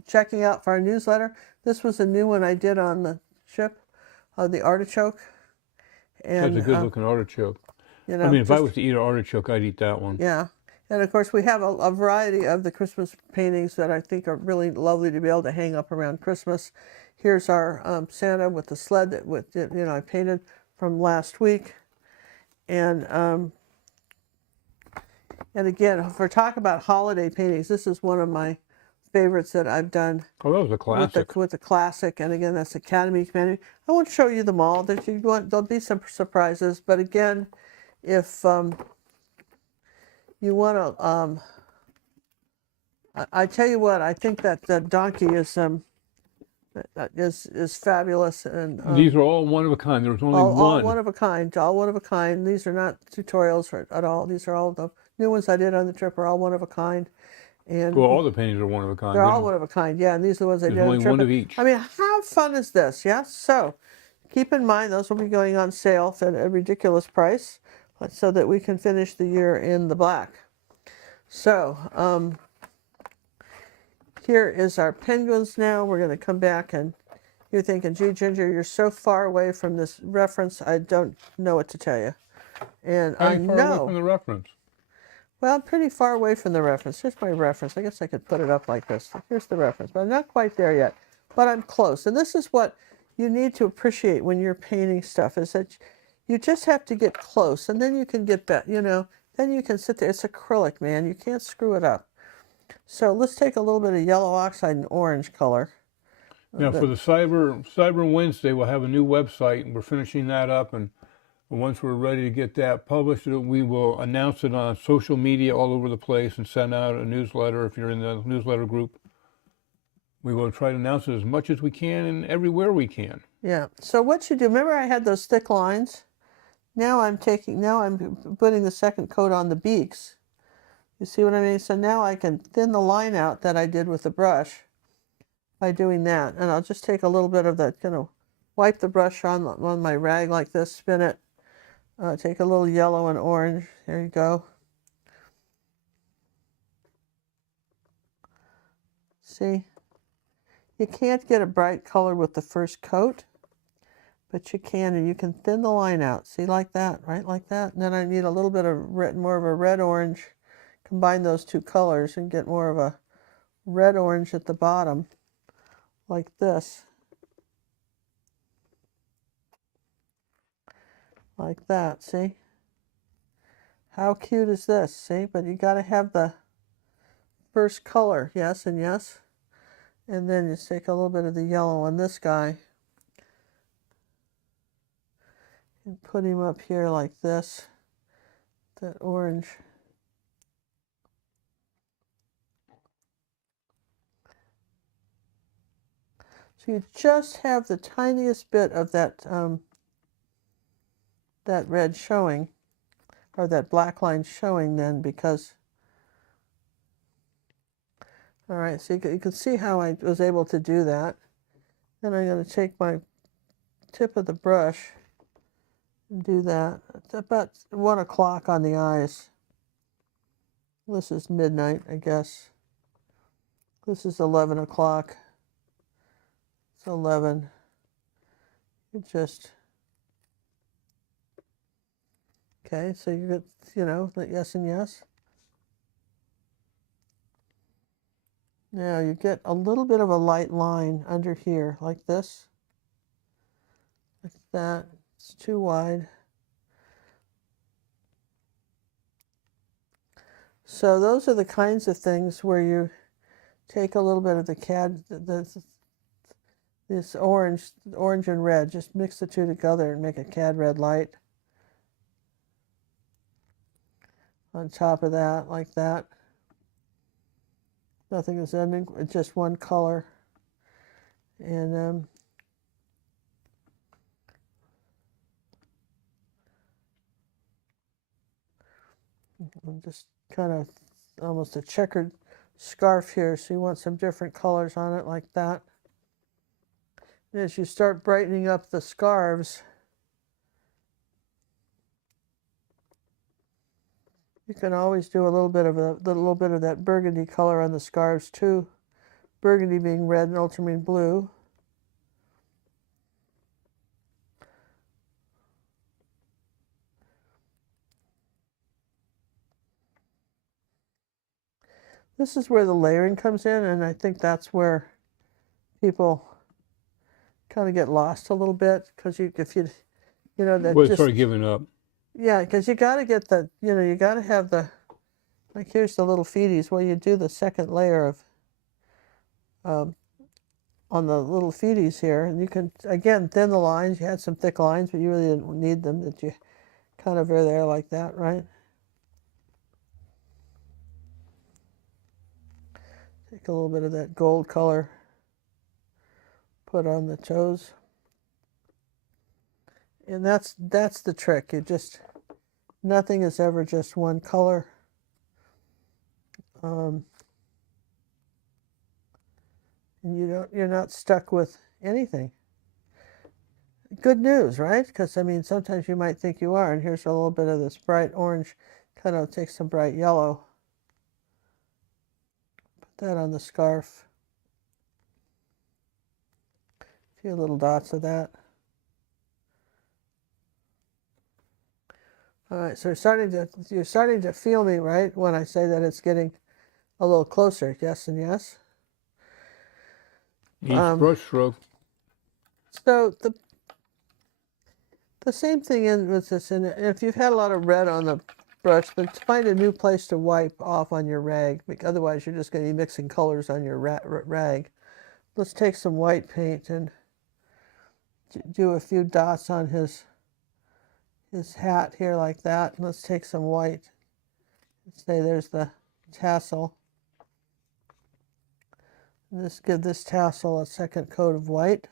checking out for our newsletter. This was a new one I did on the ship, the artichoke. And, that's a good-looking artichoke. I mean, if I was to eat an artichoke, I'd eat that one. Yeah. And, of course, we have a variety of the Christmas paintings that I think are really lovely to be able to hang up around Christmas. Here's our Santa with the sled that I painted from last week. And again, if we're talking about holiday paintings, this is one of my favorites that I've done. Oh, that was a classic. With the classic, and again, that's Academy painting. I won't show you them all. There'll be some surprises, but again, if you want to, I tell you what, I think that the donkey is fabulous, and these are all one of a kind. There's only one. All one of a kind. All one of a kind. These are not tutorials at all. These are all the new ones I did on the trip. Are all one of a kind. And well, all the paintings are one of a kind. They're all one of a kind. Yeah, and these are the ones I did on the trip. There's only one of each. I mean, how fun is this? Yeah. So keep in mind those will be going on sale at a ridiculous price, so that we can finish the year in the black. So here is our penguins now. We're going to come back, and you're thinking, gee, Ginger, you're so far away from this reference, I don't know what to tell you. And How far away from the reference? Well, I'm pretty far away from the reference. Here's my reference. I guess I could put it up like this. Here's the reference, but I'm not quite there yet. But I'm close. And this is what you need to appreciate when you're painting stuff, is that you just have to get close, and then you can get back, then you can sit there. It's acrylic, man. You can't screw it up. So let's take a little bit of yellow oxide and orange color. Now, for the Cyber Wednesday, we'll have a new website, and we're finishing that up. And once we're ready to get that published, we will announce it on social media all over the place and send out a newsletter. If you're in the newsletter group, we will try to announce it as much as we can and everywhere we can. Yeah. So what you do, remember I had those thick lines? Now I'm putting the second coat on the beaks. You see what I mean? So now I can thin the line out that I did with the brush by doing that. And I'll just take a little bit of that, wipe the brush on my rag like this, spin it, take a little yellow and orange. There you go. See? You can't get a bright color with the first coat, but you can, and you can thin the line out. See, like that, right? Like that. And then I need a little bit of more of a red-orange. Combine those two colors and get more of a red-orange at the bottom, like this. Like that, see? How cute is this, see? But you got to have the first color, yes and yes. And then you take a little bit of the yellow on this guy and put him up here like this, that orange. So you just have the tiniest bit of that that red showing, or that black line showing then, because, all right, so you can see how I was able to do that. Then I'm going to take my tip of the brush and do that. It's about 1 o'clock on the eyes. This is midnight, I guess. This is 11 o'clock. It's 11. You just, okay, so you get, you know, the yes and yes. Now you get a little bit of a light line under here, like this. Like that. It's too wide. So those are the kinds of things where you take a little bit of this orange and red, just mix the two together and make a cad red light on top of that, like that. Nothing is ending, it's just one color. And just kind of almost a checkered scarf here, so you want some different colors on it, like that. And as you start brightening up the scarves, you can always do a little bit of that burgundy color on the scarves too. Burgundy being red and ultramarine blue. This is where the layering comes in, and I think that's where people kind of get lost a little bit, because if you know, that well, just sort of giving up. Yeah, because you got to get the, you know, you got to have the, like here's the little feeties. Well, you do the second layer of on the little feeties here, and you can again thin the lines. You had some thick lines, but you really didn't need them. That you kind of are there like that, right? Take a little bit of that gold color, put on the toes, and that's the trick. You just, nothing is ever just one color. And you're not stuck with anything. Good news, right? Because I mean, sometimes you might think you are, and here's a little bit of this bright orange, kind of take some bright yellow. Put that on the scarf. A few little dots of that. All right, so you're starting to feel me, right, when I say that it's getting a little closer. Yes and yes. Each brush stroke. So the same thing in with this, and if you've had a lot of red on the brush, but find a new place to wipe off on your rag. Otherwise, you're just going to be mixing colors on your rag. Let's take some white paint and do a few dots on his hat here like that. Let's take some white. Let's say there's the tassel. Let's give this tassel a second coat of white.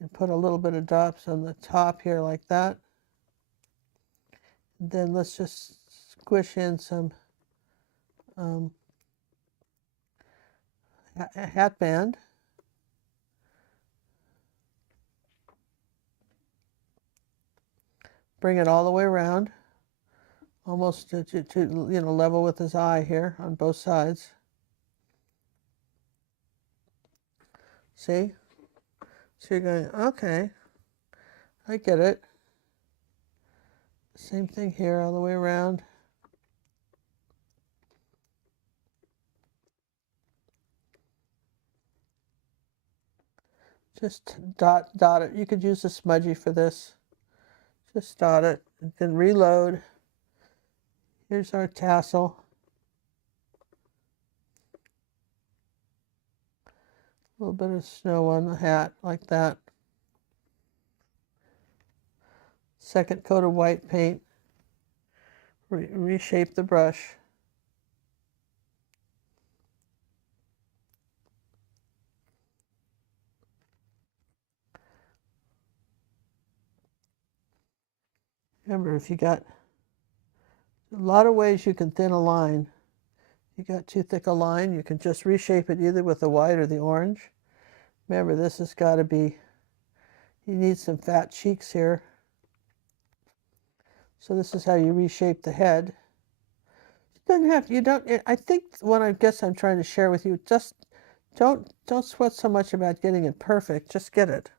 And put a little bit of dots on the top here like that. And then let's just squish in some hat band. Bring it all the way around, almost to you know, level with his eye here on both sides. See? So you're going, okay, I get it. Same thing here all the way around. Just dot it. You could use a smudgy for this. Just dot it and then reload. Here's our tassel. A little bit of snow on the hat like that. Second coat of white paint. Reshape the brush. Remember, if you got a lot of ways you can thin a line. If you got too thick a line, you can just reshape it either with the white or the orange. Remember, this has got to be, you need some fat cheeks here. So this is how you reshape the head. It doesn't have, you don't, I think what I guess I'm trying to share with you, just don't sweat so much about getting it perfect. Just get it.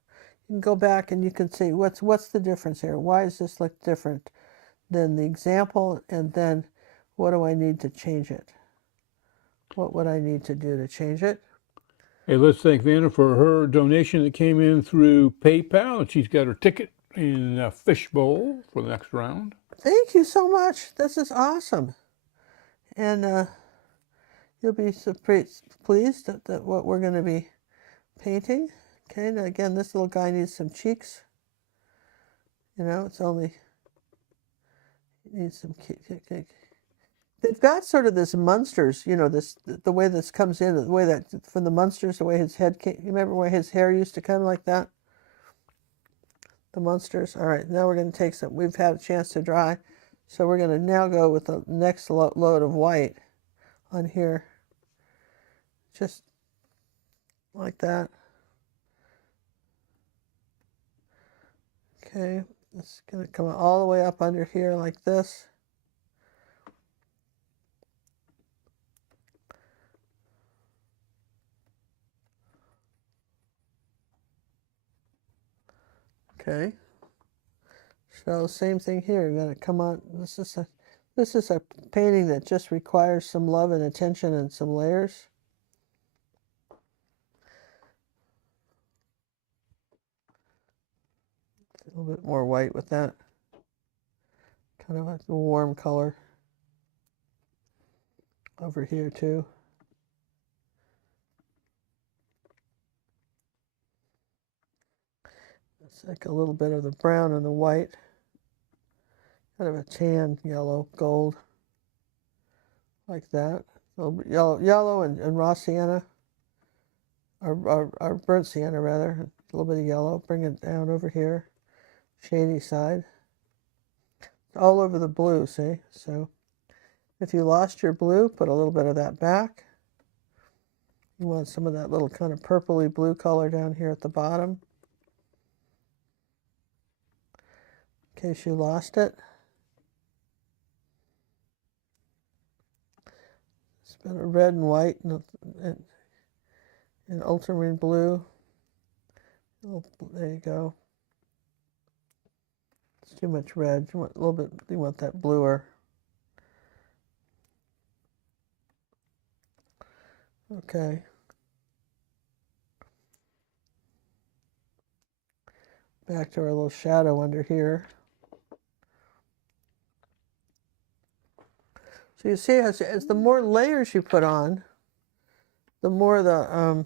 You can go back and you can see what's the difference here. Why does this look different than the example? And then what do I need to change it? What would I need to do to change it? Hey, let's thank Vanna for her donation that came in through PayPal, and she's got her ticket in a fishbowl for the next round. Thank you so much. This is awesome. And you'll be so pleased that what we're going to be painting. Okay, now again, this little guy needs some cheeks. You know, it's only, it needs some, they've got sort of this Munsters, you know, this, the way this comes in, the way that, from the Munsters, the way his head came, you remember where his hair used to come like that? The Munsters. All right, now we're going to take some, we've had a chance to dry, so we're going to now go with the next load of white on here, just like that. Okay, it's going to come all the way up under here like this. Okay, so same thing here. You're going to come on. This is a painting that just requires some love and attention and some layers. A little bit more white with that. Kind of a warm color over here too. It's like a little bit of the brown and the white. Kind of a tan, yellow, gold. Like that. Yellow and raw sienna. Or burnt sienna rather. A little bit of yellow. Bring it down over here. Shady side. All over the blue, see? So if you lost your blue, put a little bit of that back. You want some of that little kind of purpley blue color down here at the bottom, in case you lost it. It's been a red and white and ultramarine blue. There you go. It's too much red. You want a little bit. You want that bluer. Okay. Back to our little shadow under here. So you see, as the more layers you put on, the more the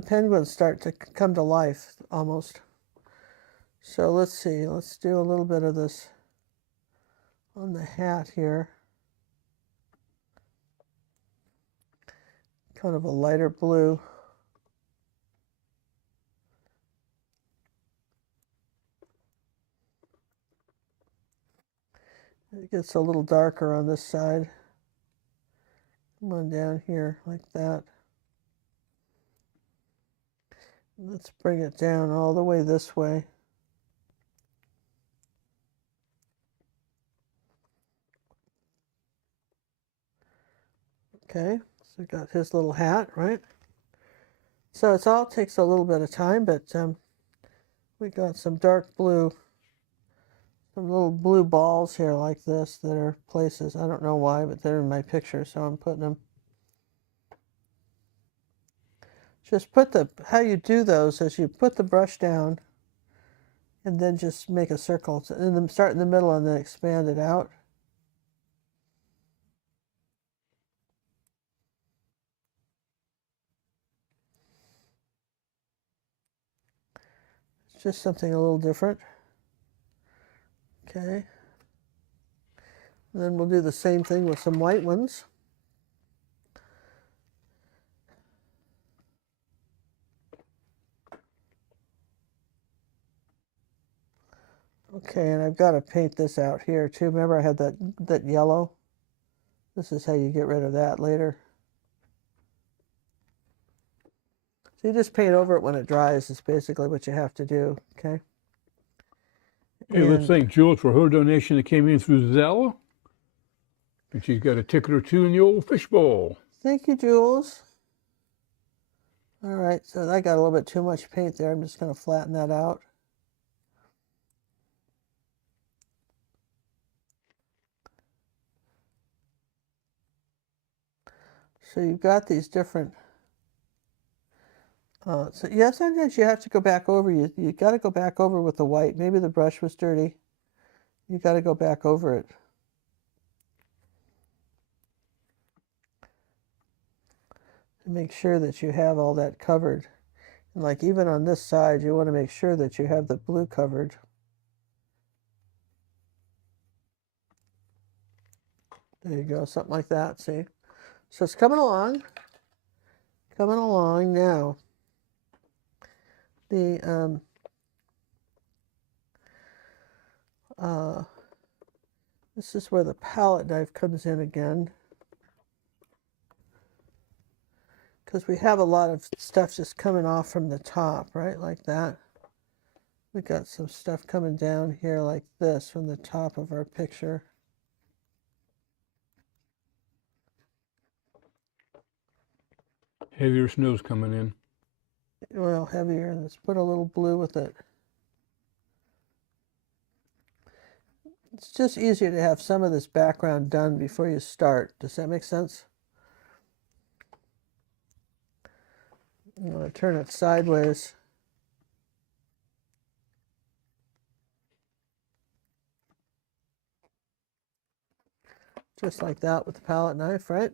penguins start to come to life almost. So let's see, let's do a little bit of this on the hat here. Kind of a lighter blue. It gets a little darker on this side. Come on down here like that. Let's bring it down all the way this way. Okay, so we got his little hat, right? So it all takes a little bit of time, but we got some dark blue, some little blue balls here like this that are places. I don't know why, but they're in my picture, so I'm putting them. Just put how you do those is you put the brush down and then just make a circle. And then start in the middle and then expand it out. It's just something a little different. Okay. And then we'll do the same thing with some white ones. Okay, and I've got to paint this out here too. Remember I had that yellow? This is how you get rid of that later. So you just paint over it when it dries is basically what you have to do, okay? Hey, let's thank Jules for her donation that came in through Zelle. And she's got a ticket or two in the old fishbowl. Thank you, Jules. All right, so I got a little bit too much paint there. I'm just going to flatten that out. So you've got these different, so yeah, sometimes you have to go back over. You got to go back over with the white. Maybe the brush was dirty. You got to go back over it. To make sure that you have all that covered. And like even on this side, you want to make sure that you have the blue covered. There you go, something like that, see? So it's coming along now. The, this is where the palette knife comes in again. Because we have a lot of stuff just coming off from the top, right, like that. We got some stuff coming down here like this from the top of our picture. Heavier snow's coming in. Well, heavier. Let's put a little blue with it. It's just easier to have some of this background done before you start. Does that make sense? I'm going to turn it sideways. Just like that with the palette knife, right?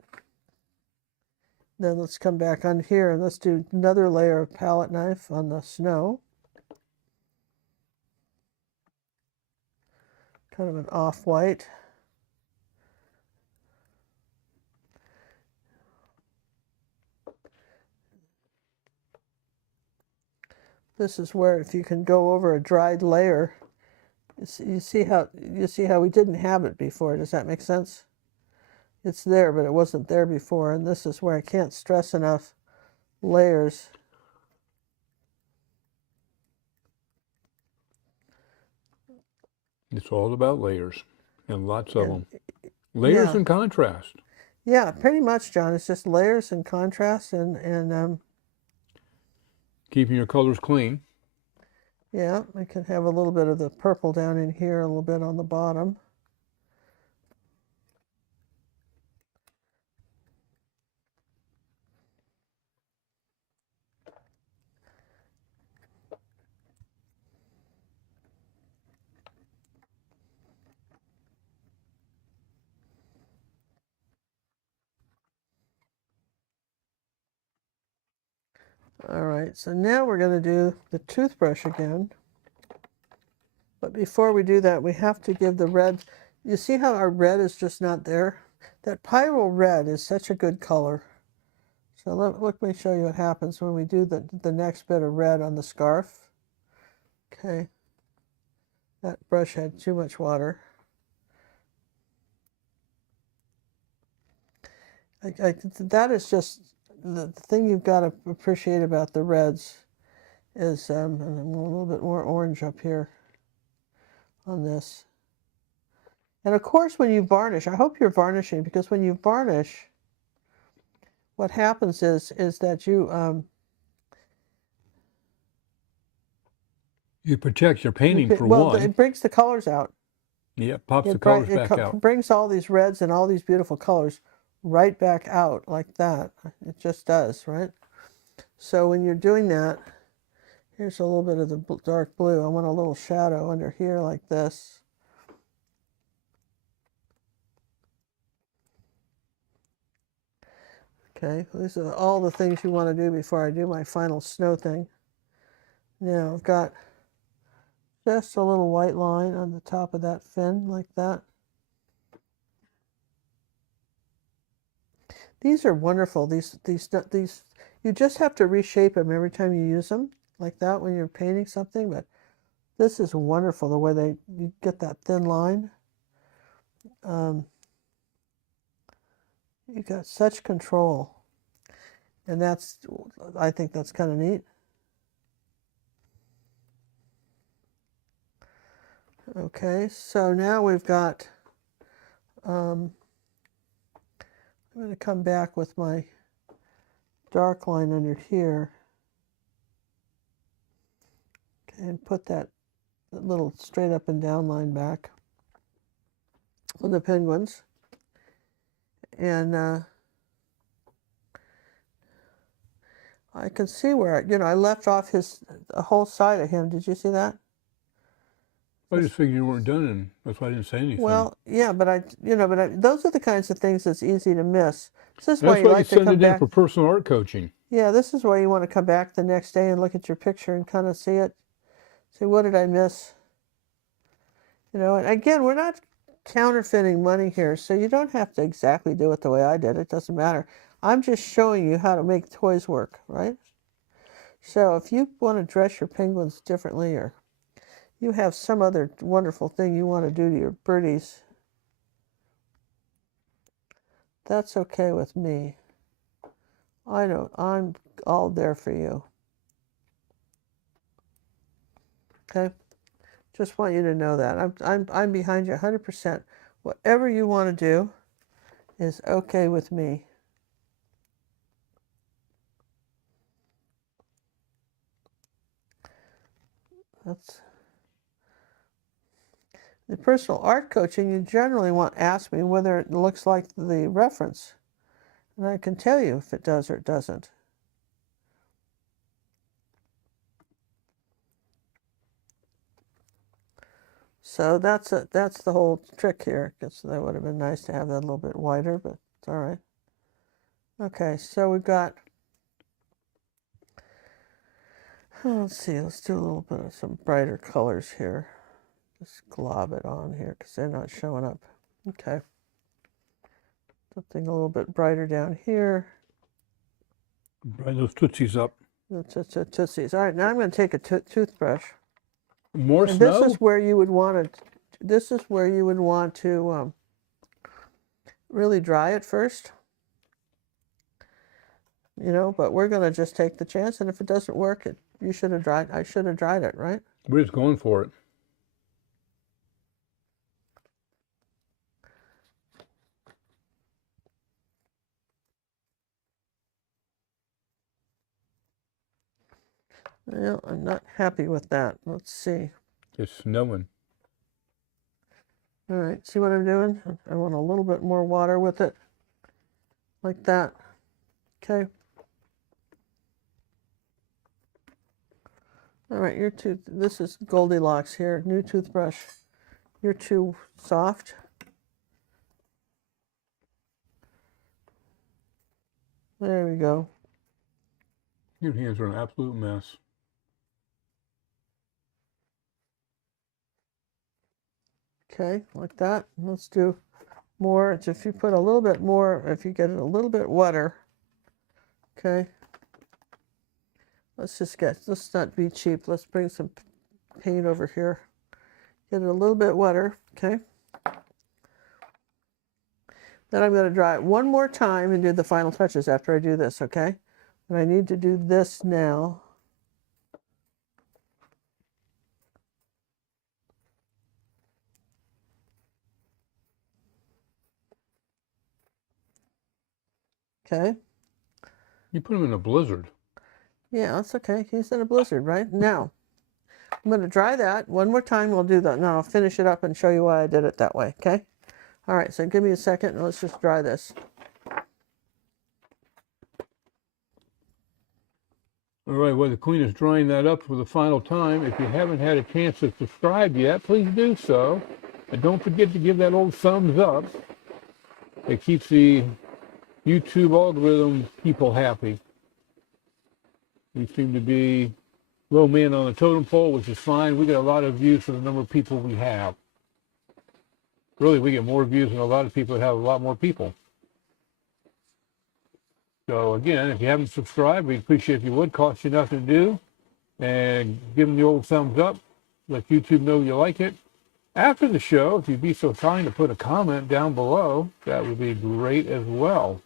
Then let's come back on here and let's do another layer of palette knife on the snow. Kind of an off-white. This is where if you can go over a dried layer, you see how we didn't have it before. Does that make sense? It's there, but it wasn't there before, and this is where I can't stress enough layers. It's all about layers, and lots of them. Layers and contrast. Yeah, pretty much, John. It's just layers and contrast and keeping your colors clean. Yeah, I can have a little bit of the purple down in here, a little bit on the bottom. All right, so now we're going to do the toothbrush again. But before we do that, we have to give the red. You see how our red is just not there? That Pyrrole red is such a good color. So let me show you what happens when we do the next bit of red on the scarf. Okay. That brush had too much water. That is just the thing you've got to appreciate about the reds is, and I'm a little bit more orange up here on this. And of course, when you varnish, I hope you're varnishing, because when you varnish, what happens is that you protect your painting for one. It brings the colors out. Yeah, pops the colors back out. It brings all these reds and all these beautiful colors right back out like that. It just does, right? So when you're doing that, here's a little bit of the dark blue. I want a little shadow under here like this. Okay, these are all the things you want to do before I do my final snow thing. Now I've got just a little white line on the top of that fin like that. These are wonderful. These you just have to reshape them every time you use them like that when you're painting something, but this is wonderful the way you get that thin line. You got such control, and I think that's kind of neat. Okay, so now we've got I'm going to come back with my dark line under here. and put that little straight up and down line back on the penguins. And I can see where, I left off the whole side of him. Did you see that? I just figured you weren't done, and that's why I didn't say anything. Well, yeah, but those are the kinds of things that's easy to miss. This is why That's you why you like to send come it in back. for personal art coaching. Yeah, this is why you want to come back the next day and look at your picture and kind of see it. See, what did I miss? And again, we're not counterfeiting money here, so you don't have to exactly do it the way I did. It doesn't matter. I'm just showing you how to make toys work, right? So if you want to dress your penguins differently, or you have some other wonderful thing you want to do to your birdies, that's okay with me. I'm all there for you. Okay? Just want you to know that. I'm behind you 100%. Whatever you want to do is okay with me. That's the personal art coaching. You generally want to ask me whether it looks like the reference, and I can tell you if it does or it doesn't. So that's the whole trick here. Guess that would have been nice to have that a little bit wider, but it's all right. Okay, so we've got. Let's see. Let's do a little bit of some brighter colors here. Just glob it on here because they're not showing up. Okay. Something a little bit brighter down here. Brighten those tootsies up. Tootsies. All right, now I'm going to take a toothbrush. More and snow? This is where you would want to really dry it first. But we're going to just take the chance, and if it doesn't work, I should have dried it, right? We're just going for it. Well, I'm not happy with that. Let's see. It's snowing. All right, see what I'm doing? I want a little bit more water with it, like that. Okay. All right, this is Goldilocks here, new toothbrush. You're too soft. There we go. Your hands are an absolute mess. Okay, like that. Let's do more. If you put a little bit more, if you get it a little bit wetter, okay. Let's not be cheap. Let's bring some paint over here. Get it a little bit wetter, okay. Then I'm going to dry it one more time and do the final touches after I do this, okay? But I need to do this now. Okay. You put them in a blizzard. Yeah, that's okay. He's in a blizzard, right? Now, I'm going to dry that. One more time, we'll do that. Now, I'll finish it up and show you why I did it that way, okay? All right, so give me a second and let's just dry this. All right, well, the Queen is drying that up for the final time. If you haven't had a chance to subscribe yet, please do so. And don't forget to give that old thumbs up. It keeps the YouTube algorithm people happy. We seem to be low man on the totem pole, which is fine. We get a lot of views for the number of people we have. Really, we get more views than a lot of people that have a lot more people. So again, if you haven't subscribed, we'd appreciate if you would. Cost you nothing to do. And give them the old thumbs up. Let YouTube know you like it. After the show, if you'd be so kind to put a comment down below, that would be great as well.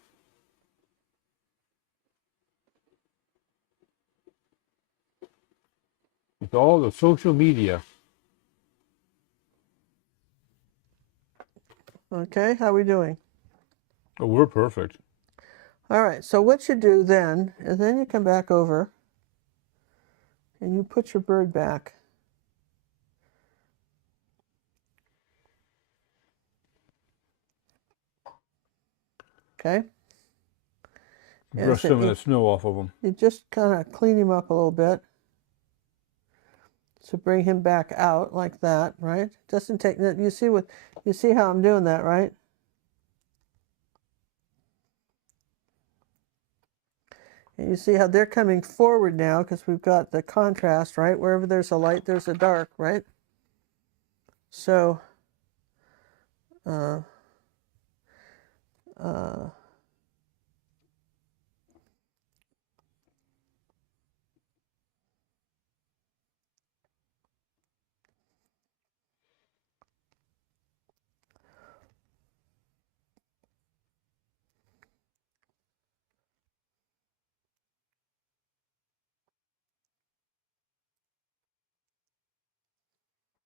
With all the social media. Okay, how are we doing? Oh, we're perfect. All right, so what you do then is then you come back over and you put your bird back. Okay. Brush some of the snow off of them. You just kind of clean him up a little bit to bring him back out like that, right? Doesn't take that. You see how I'm doing that, right? And you see how they're coming forward now because we've got the contrast, right? Wherever there's a light, there's a dark, right? So,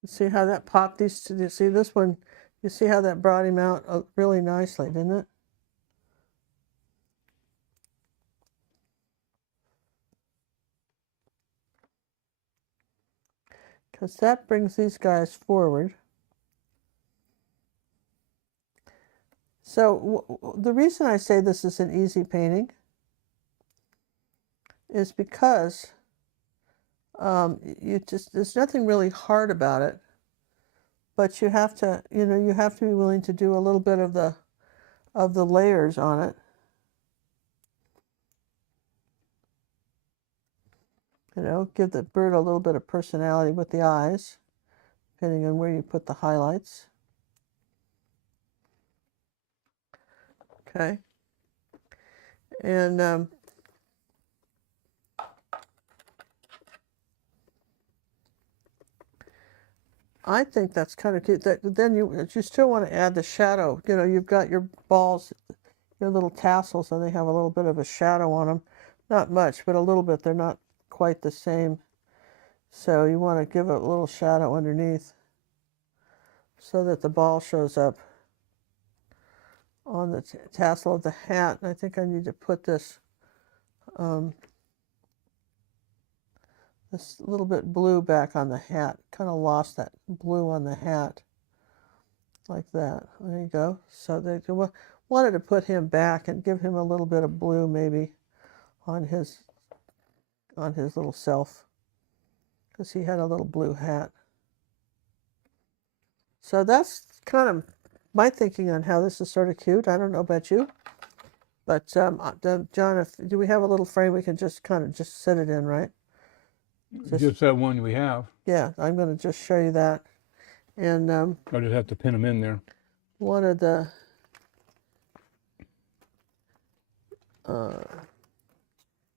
see how that popped these two? You see this one? You see how that brought him out really nicely, didn't it? Because that brings these guys forward. So the reason I say this is an easy painting is because there's nothing really hard about it, but you have to be willing to do a little bit of the layers on it. Give the bird a little bit of personality with the eyes, depending on where you put the highlights. Okay. And I think that's kind of cute. Then you still want to add the shadow. You've got your balls, your little tassels, and they have a little bit of a shadow on them. Not much, but a little bit. They're not quite the same. So you want to give it a little shadow underneath so that the ball shows up on the tassel of the hat. And I think I need to put this little bit blue back on the hat. Kind of lost that blue on the hat. Like that. There you go. So they wanted to put him back and give him a little bit of blue maybe on his little self, because he had a little blue hat. So that's kind of my thinking on how this is sort of cute. I don't know about you, but John, do we have a little frame we can just kind of just set it in, right? Just that one we have. Yeah, I'm going to just show you that. And I just have to pin them in there. One of the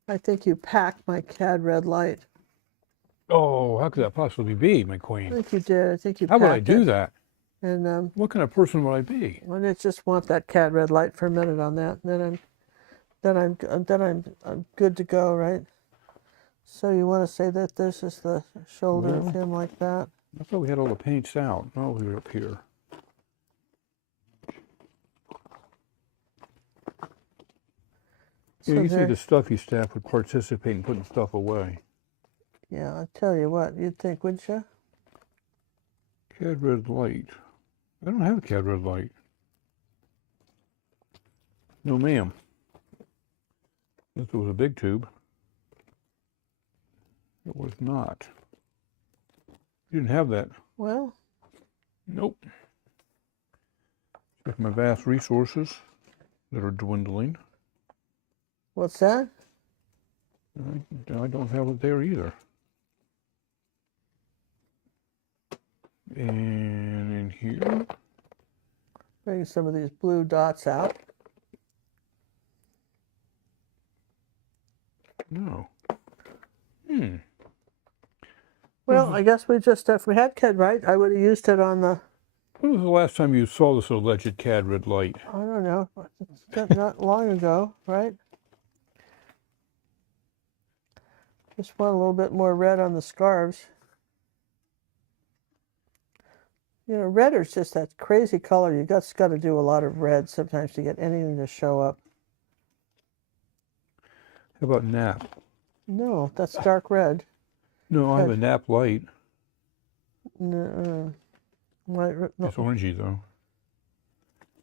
I think you packed my cad red light. Oh, how could that possibly be, my queen? I think you did. I think you How packed would I do it. that? And what kind of person would I be? I just want that cad red light for a minute on that. And then I'm good to go, right? So you want to say that this is the shoulder of him like that? I thought we had all the paints out. Oh, we were up here. So you see the stuffy staff would participate in putting stuff away. Yeah, I tell you what, you'd think, wouldn't you? Cad red light. I don't have a cad red light. No, ma'am. This was a big tube. It was not. You didn't have that. Well. Nope. With my vast resources that are dwindling. What's that? I don't have it there either. And in here. Bring some of these blue dots out. No. Well, I guess we just, if we had cad right, I would have used it on the... When was the last time you saw this alleged cad red light? I don't know. Not long ago, right? Just want a little bit more red on the scarves. Red is just that crazy color. You got to do a lot of red sometimes to get anything to show up. How about nap? No, that's dark red. No, I have a nap light. No. It's orangey though.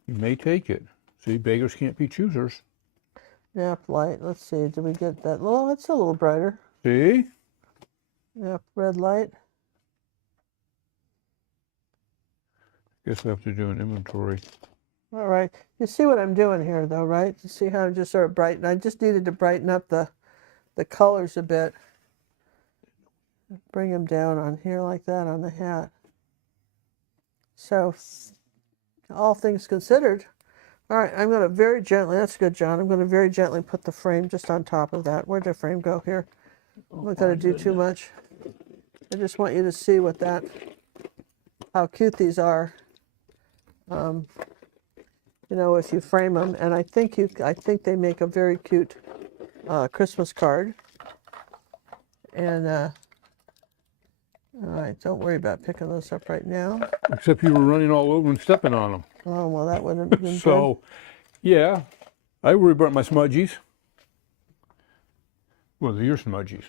You may take it. See, beggars can't be choosers. Nap light. Let's see. Did we get that? Oh, it's a little brighter. See? Yep, red light. Guess we have to do an inventory. All right. You see what I'm doing here, though, right? You see how I'm just sort of brighten. I just needed to brighten up the colors a bit. Bring them down on here like that on the hat. So, all things considered. All right, I'm going to very gently, that's good, John. I'm going to very gently put the frame just on top of that. Where'd the frame go here? I'm not going to do too much. I just want you to see what how cute these are. You know, if you frame them, and I think they make a very cute Christmas card. And all right, don't worry about picking those up right now. Except you were running all over and stepping on them. Oh well, that wouldn't have been So, yeah, I worry about my smudgies. Well, they're your smudgies.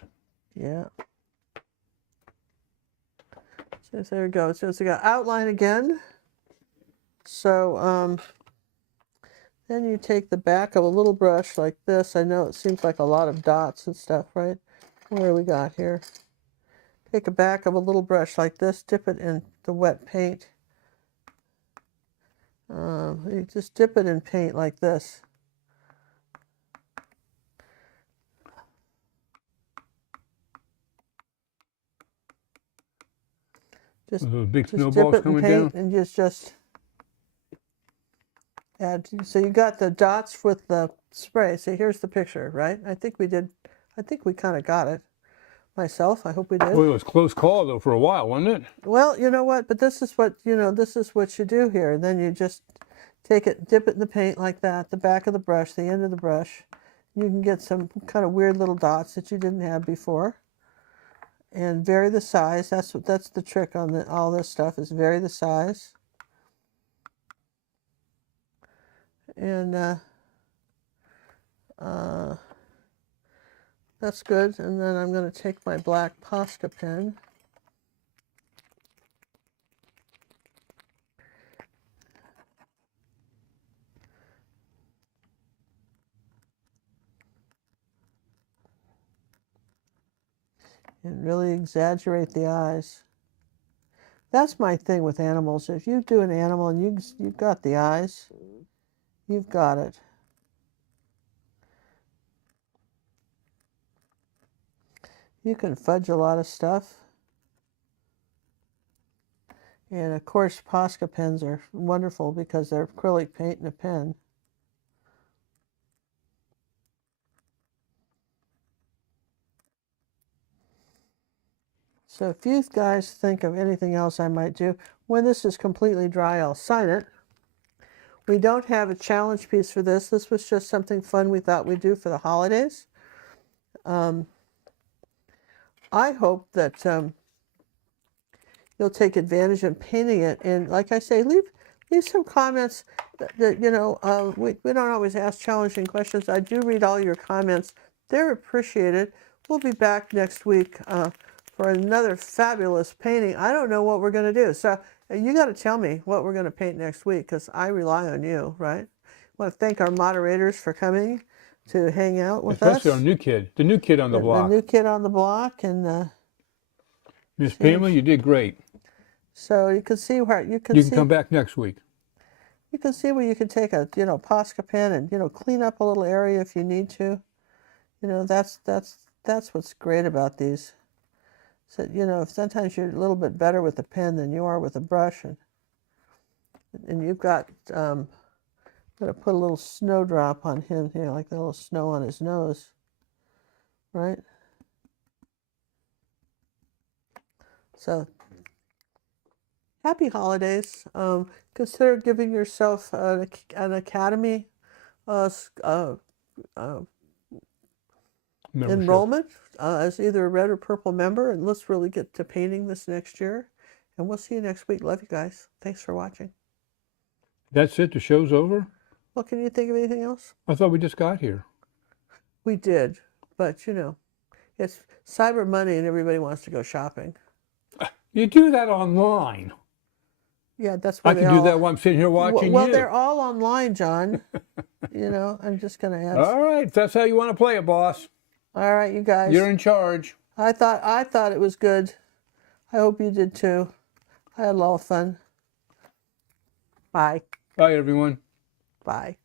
Yeah. So there we go. So we got outline again. So then you take the back of a little brush like this. I know it seems like a lot of dots and stuff, right? What do we got here? Take the back of a little brush like this, dip it in the wet paint. You just dip it in paint like this. Just big dip snowballs it in coming paint down. and just add. So you got the dots with the spray. So here's the picture, right? I think we kind of got it. Myself, I hope we did. Well, it was a close call though for a while, wasn't it? Well, you know what? But this is what you do here. And then you just take it, dip it in the paint like that, the back of the brush, the end of the brush. You can get some kind of weird little dots that you didn't have before. And vary the size. That's the trick on all this stuff, is vary the size. And that's good. And then I'm going to take my black Posca pen. And really exaggerate the eyes. That's my thing with animals. If you do an animal and you've got the eyes, you've got it. You can fudge a lot of stuff. And of course, Posca pens are wonderful because they're acrylic paint in a pen. So if you guys think of anything else I might do, when this is completely dry, I'll sign it. We don't have a challenge piece for this. This was just something fun we thought we'd do for the holidays. I hope that you'll take advantage of painting it. And like I say, leave some comments. That you know, we don't always ask challenging questions. I do read all your comments. They're appreciated. We'll be back next week for another fabulous painting. I don't know what we're going to do. So you got to tell me what we're going to paint next week, because I rely on you, right? I want to thank our moderators for coming to hang out with us. Especially our new kid, the new kid on the block. The new kid on the block. And Miss Pamela, you did great. So you can see where you can come back next week. You can see where you can take a Posca pen and clean up a little area if you need to. That's what's great about these. So sometimes you're a little bit better with a pen than you are with a brush, and you've got I'm gonna put a little snowdrop on him here, like a little snow on his nose, right? So happy holidays. Consider giving yourself an Academy enrollment as either a red or purple member, and let's really get to painting this next year. And we'll see you next week. Love you guys. Thanks for watching. That's it? The show's over? Well, can you think of anything else? I thought we just got here. We did, but it's Cyber Monday and everybody wants to go shopping. You do that online. Yeah, that's why I can do that while I'm sitting here watching well, you. they're all online, John. You know, I'm just going to add. All right, if that's how you want to play it, boss. All right, you guys. You're in charge. I thought it was good. I hope you did too. I had a lot of fun. Bye. Bye, everyone. Bye.